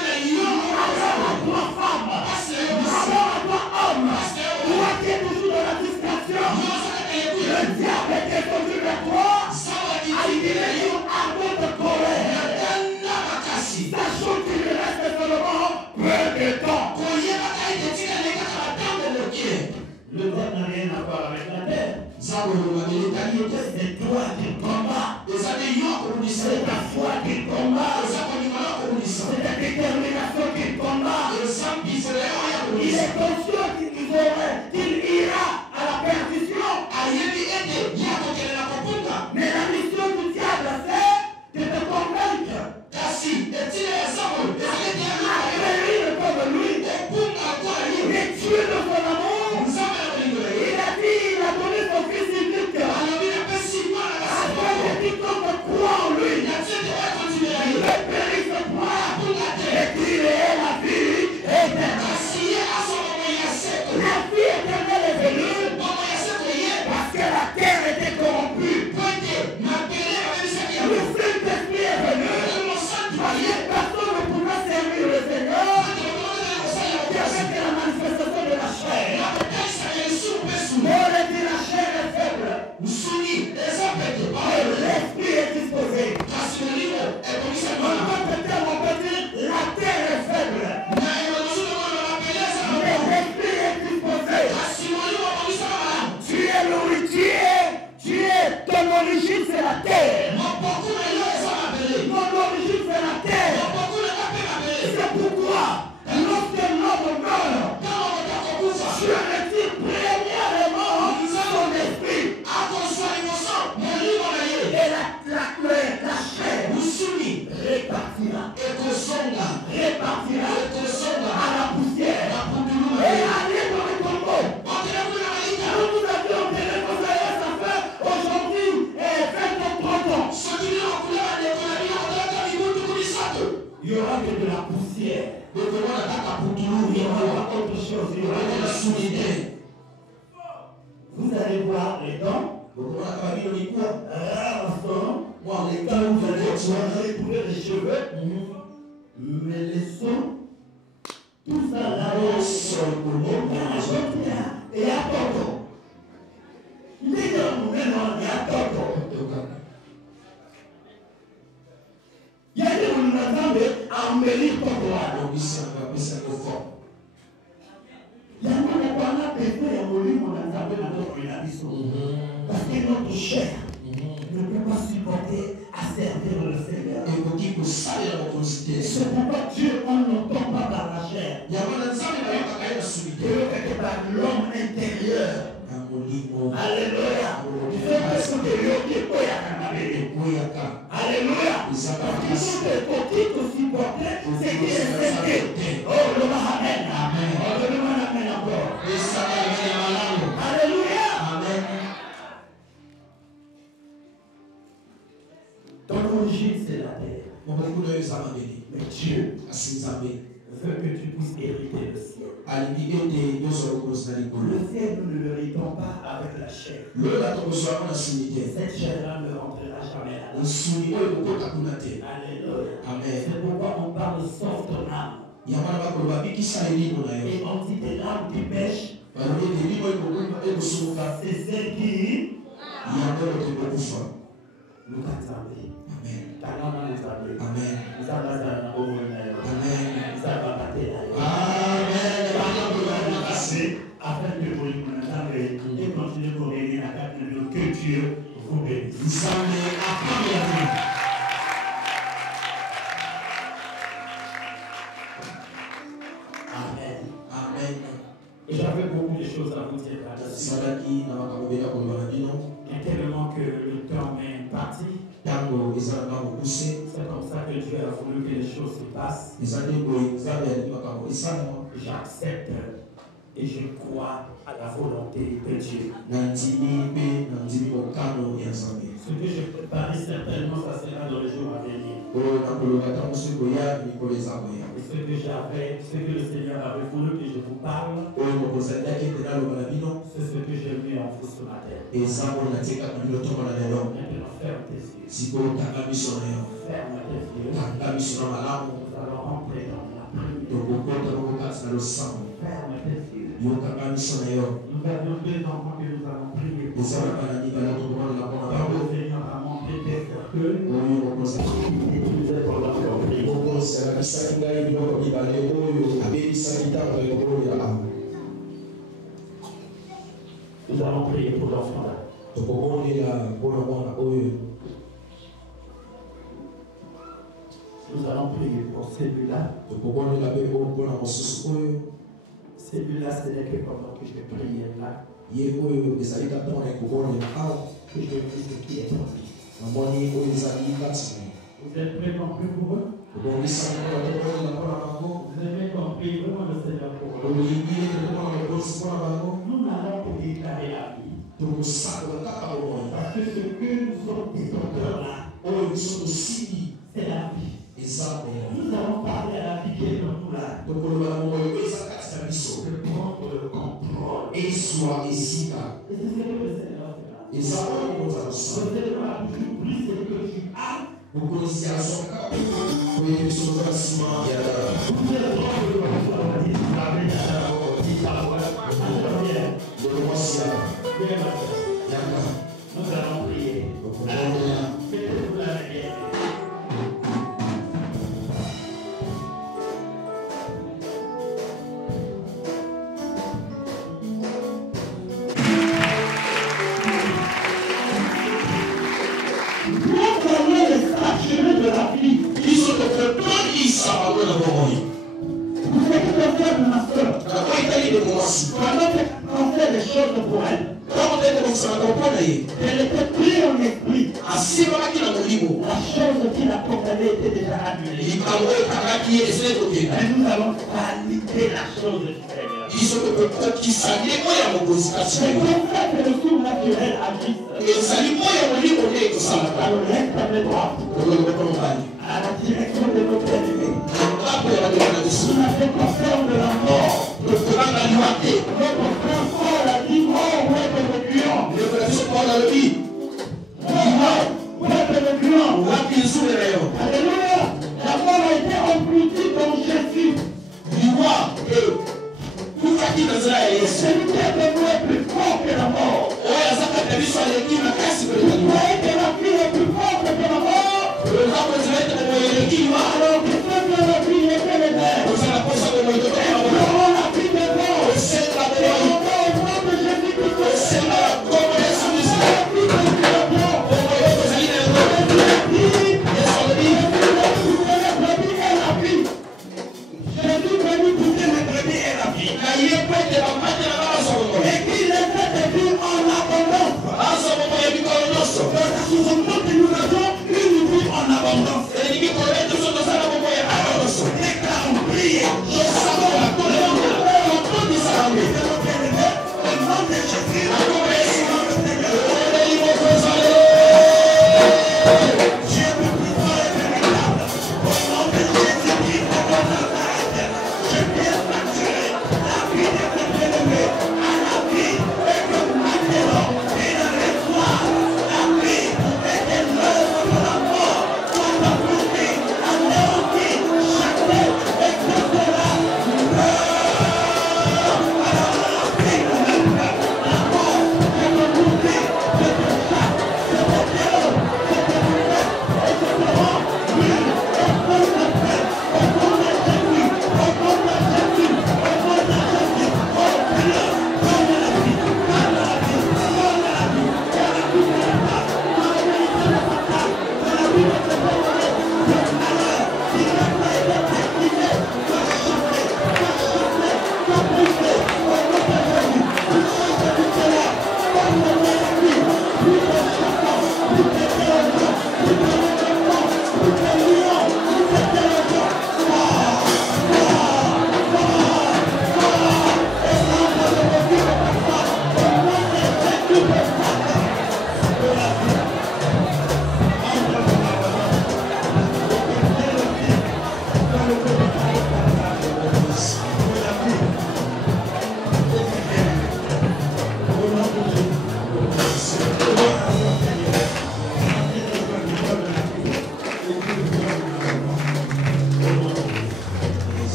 Malheur à toi femme. Malheur à toi homme. Toi qui es toujours dans la distraction. Le diable est descendu vers toi. A une ardente colère. Sachant qu'il reste seulement peu de temps. Le diable n'a rien à voir avec la terre. C'est toi qui combats. C'est ta foi qui combat. C'est ta détermination qui combat. Il est conscient qu'il ira à la perdition. Mais la mission du diable, c'est de te convaincre. Comme lui. Mais Dieu de son amour. Il a dit, il a donné son fils unique. Afin que quiconque croit en lui ne périsse point, et qu'il ait la vie éternelle. La vie éternelle est venue parce que la terre était corrompue. Le Saint-Esprit est venu parce que personne ne pouvait servir le Seigneur qu'avec la manifestation de la chair. On a dit la chair est faible. L'esprit est disposé. En d'autres termes, on peut dire la terre est faible. Mais l'esprit est disposé. Tu es l'héritier. Ton origine c'est la terre. Mon origine c'est la terre. C'est pourquoi lorsque l'homme meurt, je retire premièrement son esprit. Et la chair répartira à la poussière. Et allez dans le tombeau. Nous avions des conseillers, ça fait aujourd'hui 20 ans, 30 ans. Il y aura que de la poussière. Il y aura autre chose. Il y aura de la solidité. Vous allez voir les dents. Les dents, vous allez trouver les cheveux. Mais les sons, tout ça là-haut, et à Toto. Les gens nous mènent et à Toto. Il y a des gens qui à embellir Toto. Il y a des gens qui parce que notre chair ne peut pas supporter à servir le Seigneur. C'est pourquoi Dieu, on n'entend pas par la chair. Dieu fait par l'homme intérieur. Alléluia. Alléluia. Parce que pour qui te supporter, c'est qui est cessé. Oh, le Amen. Amen. Oh, le Amen encore. Alléluia. Amen. Ton origine, c'est la terre. Mais Dieu veux que tu puisses hériter le ciel. Le Le ciel, nous ne le héritons pas avec la chair. Cette chair-là ne rentrera jamais là. Alléluia. C'est pourquoi on parle sauve ton âme. Et on dit des âmes qui pêchent. C'est celle qui nous attendent. Amen. Amen. Afin que vous et continuez pour aider la carte de que Dieu vous bénisse. Amen. Amen. Et j'avais beaucoup de choses à vous dire là-dessus. Et tellement que le temps m'est parti. C'est comme ça que Dieu a voulu que les choses se passent. J'accepte et je crois à la volonté de Dieu. Ce que je prépare certainement, ça sera dans les jours à venir. Et ce que le Seigneur avait voulu que je vous parle, c'est ce que j'ai mis en vous ce matin. Maintenant, ferme tes yeux. Ferme tes yeux. Nous allons rentrer dans la prière. Ferme tes yeux. Nous avions 2 enfants que nous allons prier pour. Le Seigneur a montré des cercueils. Il utilisait pour leur prière. Nous allons prier pour l'enfant là. Nous allons prier pour celui-là. Celui-là, ce n'est que pendant que je vais prier là. Que je vis ce qui est promis. Vous êtes prêts compris pour eux? Vous avez compris vraiment le Seigneur pour eux. Nous allons pour déclarer la vie. Parce que ce que nous sommes des auteurs là, c'est la vie. Nous allons parler à la vie qui est dans nous là. De prendre le contrôle. Et c'est ce que le Seigneur fera. Le Seigneur a toujours pris ce que tu as. Vous connaissez la son cas. Oui, nous sommes dans le ciment. Vous avez le droit de le nous allons prier. Mettez-vous la rivière. De la vie. Ils sont de faire plein de ça. Vous êtes de faire de ma soeur. Pendant qu'on fait des choses pour elle. Elle était prise en esprit. La chose qu'il a condamnée était déjà annulée. Et nous allons valider la chose du Seigneur. C'est comme ça que le surnaturel agit. Alors reste droit à la direction de notre ennemi. Nous n'avons pas peur de la mort. Notre frère Paul a dit mort, où est le reculant? Alléluia. La mort a été engloutie dans Jésus. Celui qui est de nous est plus fort que la mort. Vous croyez que la vie est plus forte que la mort? Alors que ceux qui ont la vie est que les mères. Nous aurons la vie des morts. Et au nom de Jésus-Christ, et qu'il les fait de vie en abondance.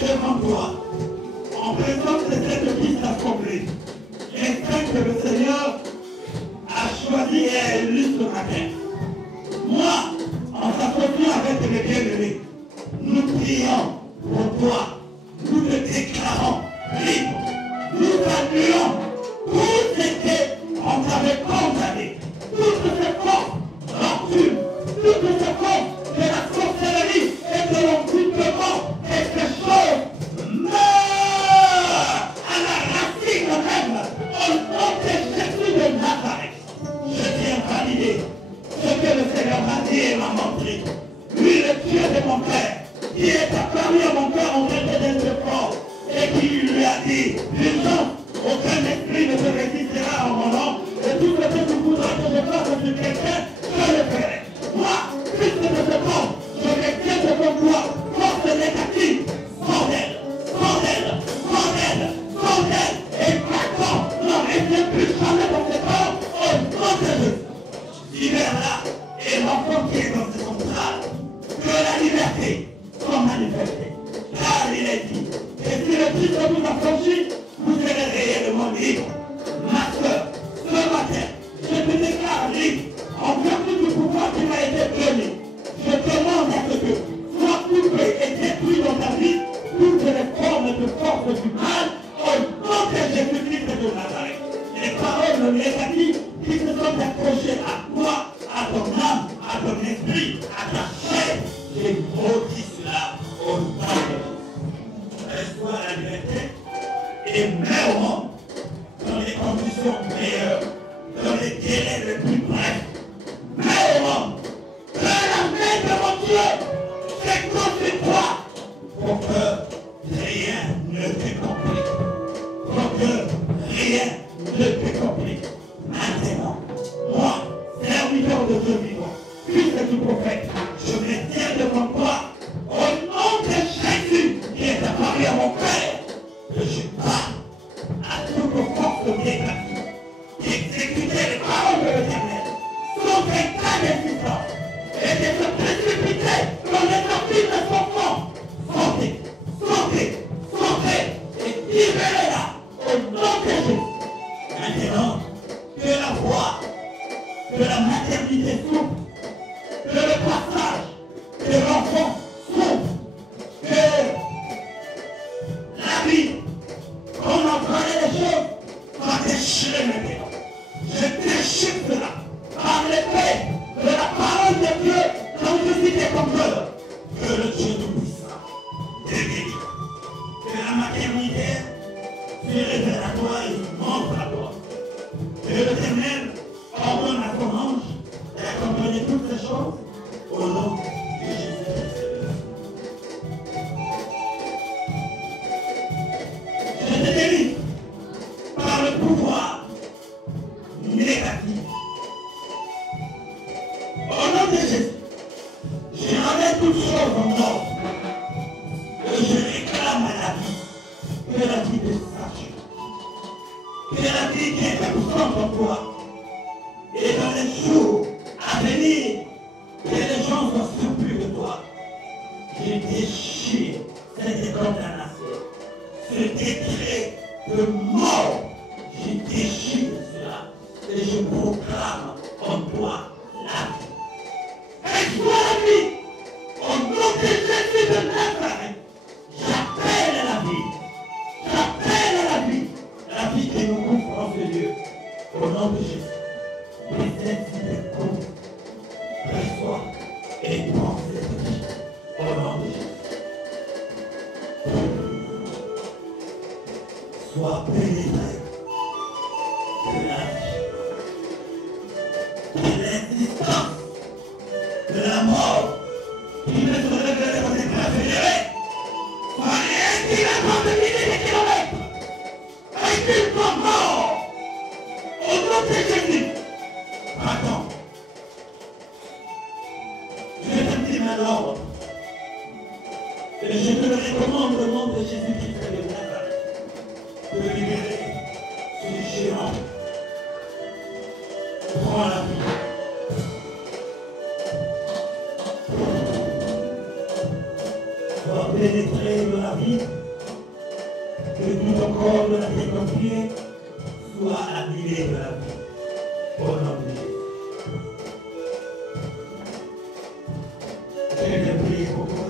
devant toi, en présence de cette église assemblée, les saints que le Seigneur a choisi et a élu ce matin. Moi, en s'associant avec les bien-aimés, nous prions pour toi, nous te déclarons libre, nous annulons tout ce qu'on t'avait condamné, toutes ces forces d'enculture, toutes ces forces de la sorcellerie et de l'envoûtement, et ces choses meurent à la racine même, au nom de Jésus de Nazareth. Je tiens à valider ce que le Seigneur m'a dit et m'a montré. Lui, le Dieu de mon père, qui est apparu à mon cœur en train d'être fort, et qui lui a dit, l'urgence, aucun esprit ne se résistera en mon nom, et tout ce que tu voudras que je fasse sur quelqu'un, je le ferai. Moi, puisque de ce corps, je retiens devant toi, force négative, sans elle, sans elle, sans elle, sans elle, et maintenant, ne reviens plus jamais dans ce corps, au nom de Jésus. Libère-la, et l'enfant qui est dans ce contrat, que la liberté soit manifestée. Car il est dit, et si le Christ vous affranchit, vous serez réellement libre. Ma soeur, ce matin, je te déclare libre, en vertu du pouvoir qui m'a été donné. Je demande à ce que soit coupé et détruit dans ta vie toutes les formes de force du mal, au nom de Jésus-Christ de Nazareth. Les paroles négatives qui se sont accrochées à toi, à ton âme, à ton esprit, à ta chair, j'ai maudit cela au nom de Jésus. Reste-toi la liberté et mets au monde dans les conditions meilleures, dans les délais les plus brefs. Mets au monde que la main de mon Dieu s'écoute sur toi pour que rien ne t'écomplique. Pour que rien ne t'écomplique. Maintenant, moi, serviteur de Dieu vivant, fils du prophète, je me tiens devant toi au nom de Jésus qui est apparu à mon Père, que je parle à toute force négative d'exécuter les paroles de l'Éternel sans état d'existence et de se précipiter dans les orbites de son fond. Santé, santé, santé, et libérez-la au nom de Jésus. Maintenant, que la voix de la maternité souffre, que le passage de l'enfant souffre, que la vie, qu'on entendait les choses, va déchirer maintenant. Je déchire cela par l'épée de la parole de Dieu dont je suis défenseur. Que le Dieu tout-puissant guérit. Que la maternité se révèle à toi et se montre à toi. Que l'Éternel ordonne à ton ange d'accompagner toutes ces choses au nom de Jésus-Christ. Je te délivre par le pouvoir négatif. Au nom de Jésus, je ramène toutes choses en ordre. Et je réclame à la vie, que la vie te sache. Que la vie qui est absente en toi. Et dans les jours à venir, que les gens soient surpris de toi. Je déchire cette condamnation, ce décret de mort. Je déchire cela et je proclame en toi la vie. Et toi la vie, au nom de Jésus de Nazareth, j'appelle la vie. J'appelle la vie qui nous couvre en ce lieu, au nom de Jésus. Les esprits courent, reçois et pense cette vie, au nom de Jésus. Sois pénétré de la vie, de l'existence, de la mort, qui ne se révèle dans les bras fédérés. Sois réactif à 30 milliers de kilomètres, et qu'il soit mort, au nom de Jésus. Attends. Je te dis maintenant, et je te le recommande au nom de Jésus-Christ de Nazareth, de libérer ce géant. Prends la vie. Sois pénétré de la vie. corps de la sécurité soit animé de la vie. Au nom de Jésus. Je vais prier pour toi.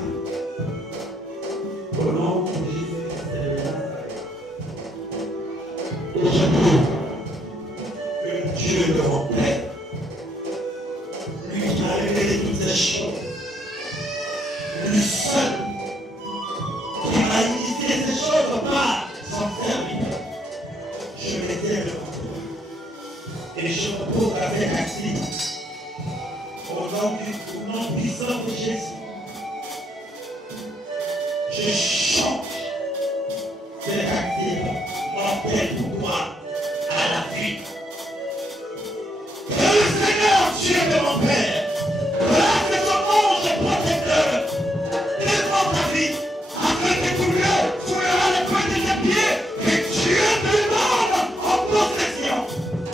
Au nom de Jésus, c'est le Nazareth. Et je prie que Dieu de mon Père, lui qui a révélé toutes ces choses, lui seul, qui m'a initié ces choses par son serviteur, je m'étais devant toi. Et je repose avec actif au nom puissant de Jésus. Je change cette actif mortelle pour moi à la vie. Que le Seigneur, Dieu de mon Père, place son ange protecteur devant ta vie, afin que tout lieu soulèvera les points de tes pieds, et Dieu te donne en possession.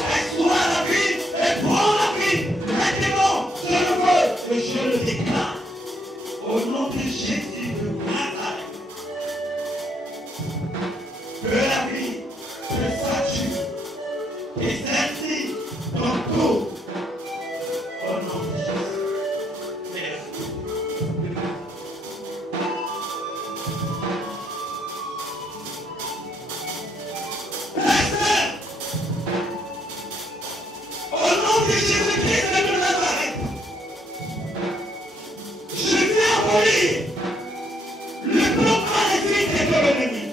Reçois la vie et prends la vie. Maintenant, je le veux et je le déclare. Au nom de Jésus de Nazareth, que la vie te sature et celle-ci dans tout. Au nom de Jésus. Merci. Au nom de Jésus-Christ de Nazareth, je viens abolir le plan maléfique de l'ennemi.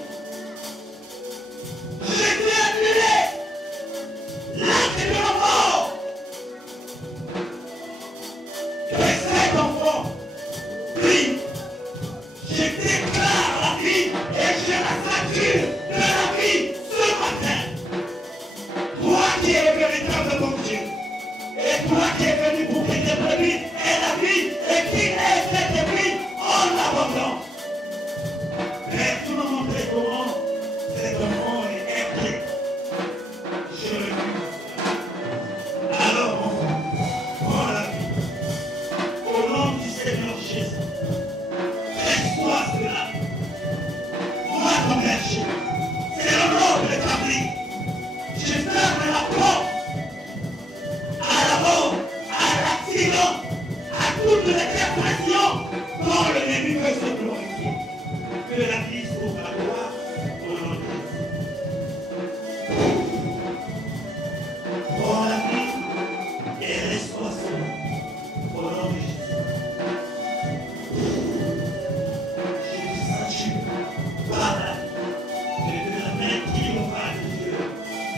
Je viens annuler l'acte de la mort de cet enfant. Oui, je déclare la vie et je la sature de la vie ce matin. Toi qui es le véritable bon Dieu, et toi qui es venu pour que tes brebis aient la vie et qui est cette vie en abondance. Mais tu m'as montré comment cet enfant est inquiet. Je le dis. Alors, mon frère, prends la vie. Au nom du Seigneur Jésus, reçois cela. Moi, ton berger, c'est le nom de ta vie. Je ferme la porte à la mort, à l'accident, à toutes les dépressions dont l'ennemi peut se glorifier. Que la vie s'ouvre à toi au nom de Jésus. Prends la vie et reçois cela au nom de Jésus. Jésus sature par la vie et que la main qui triomphale de Dieu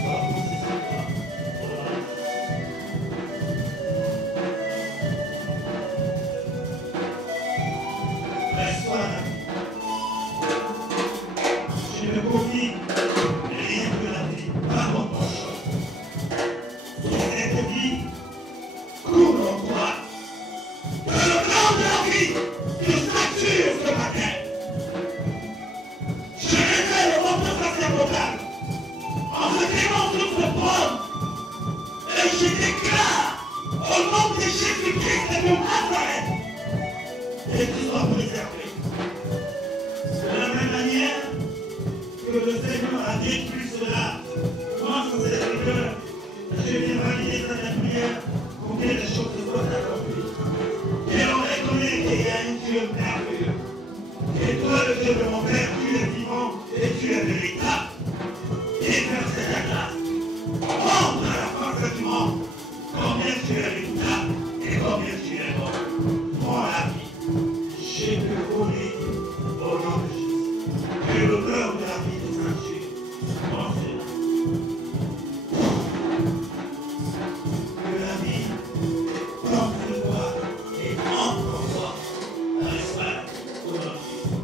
soit posée sur toi au nom de Jésus. Reçois la vie. Je me confie rien que la vie par mon choix. Et cette vie couvre en toi. Que le plan de la vie te sature ce matin. Je révèle votre sacerdotal en me tenant sur ce trône. Et je déclare au nom de Jésus-Christ de Nazareth que tu sois préservé. De la même manière que le Seigneur a détruit cela, moi, son serviteur, je viens valider cette prière pour que les choses soient accomplies. Et on reconnaît qu'il y a un Dieu merveilleux. Et toi, le Dieu de mon Père, tu es vivant et tu es véritable. Et verse ta grâce. Montre à la face du monde combien tu es véritable et combien tu es bon. Prends la vie. Je te connais au nom de Jésus. Que l'honneur de la vie te sature. Prends cela. Que la vie tombe sur toi et entre en toi. Reçois au nom de Jésus.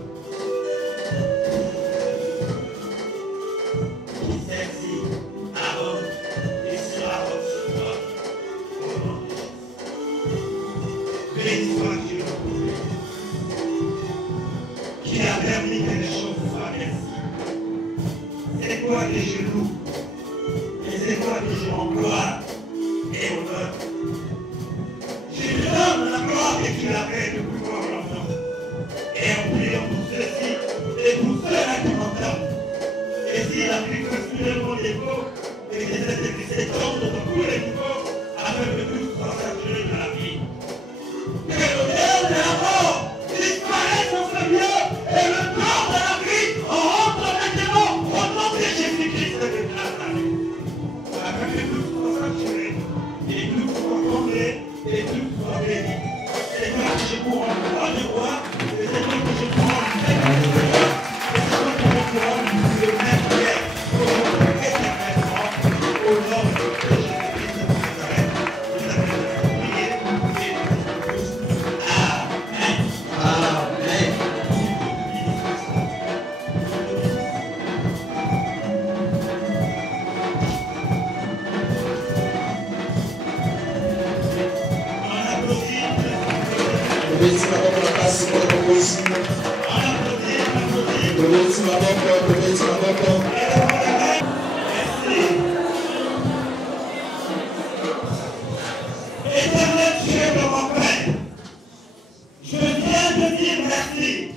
Qui celle-ci abonde et sera sur toi au nom de Jésus. Béni soit Dieu le Père, qui a permis que les choses soient ainsi. C'est toi que je loue, et c'est toi que je rends gloire et honneur. Je te donne la gloire que tu avais depuis fort longtemps. Et en priant pour ceux-ci et pour ceux-là qui m'entendent. Et si la Éternel Dieu de mon Père, je viens de dire merci,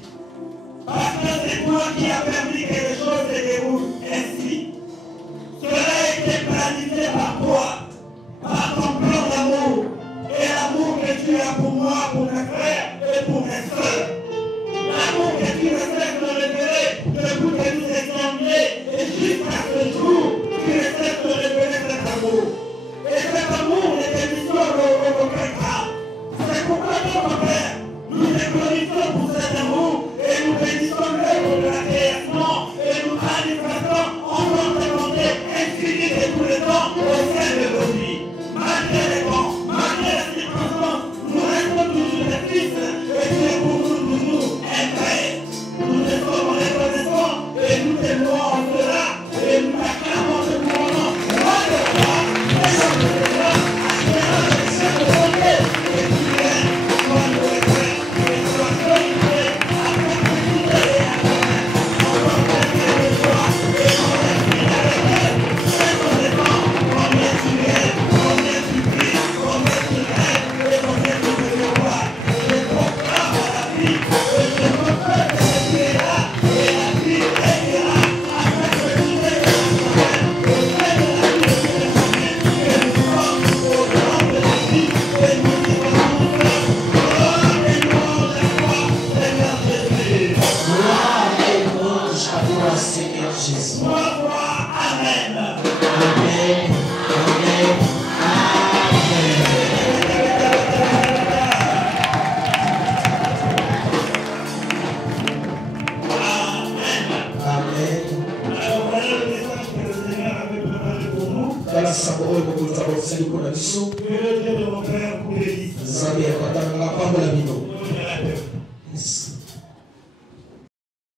parce que c'est toi qui as permis que les choses se déroulent ainsi. Cela a été planifié par toi, par ton plan d'amour, et l'amour que tu as pour moi, pour mes frères et pour mes soeurs. L'amour que tu ne cesses de révéler depuis que nous étions nés, et jusqu'à ce jour, tu ne cesses de révéler cet amour. Et cet amour ne démissionne aucun cas. C'est pourquoi, mon Père, nous te glorifions pour cet amour et nous bénissons l'œuvre de la création et nous manifestons encore ta bonté infinie de tous les temps au sein de nos vies. Malgré les vents, malgré les circonstances, nous restons toujours des fils et tu es pour nous toujours un Père. Nous te sommes reconnaissants et nous te louons en cela et nous t'acclamons de ton nom. Roi de roi, et de roi, acquérant les cieux de bonté et tu es, toi nous es Père, et tu as glorifié à perpétuité et à jamais. Encore plein de joie et mon esprit d'allégresse. Reconnaissant combien tu es, combien tu brilles, combien tu règnes et combien tu te dévoiles. Je proclame la vie et je confesse que tu es là et la vie régnera afin que tu aies la semaine au sein de la vie de tous les semaines que nous sommes au nom de Jésus et nous disons tous gloire et louange à toi, Seigneur Jésus. Gloire et louange à toi, Seigneur Jésus. Gloire, amen. Amen. Amen. Amen. Alors voilà le message que le Seigneur avait préparé pour nous. Tala sako oyo bokonza bofiseli mpona biso Que le Dieu de mon Père vous bénisse. nzambe ya kotanga pambola bino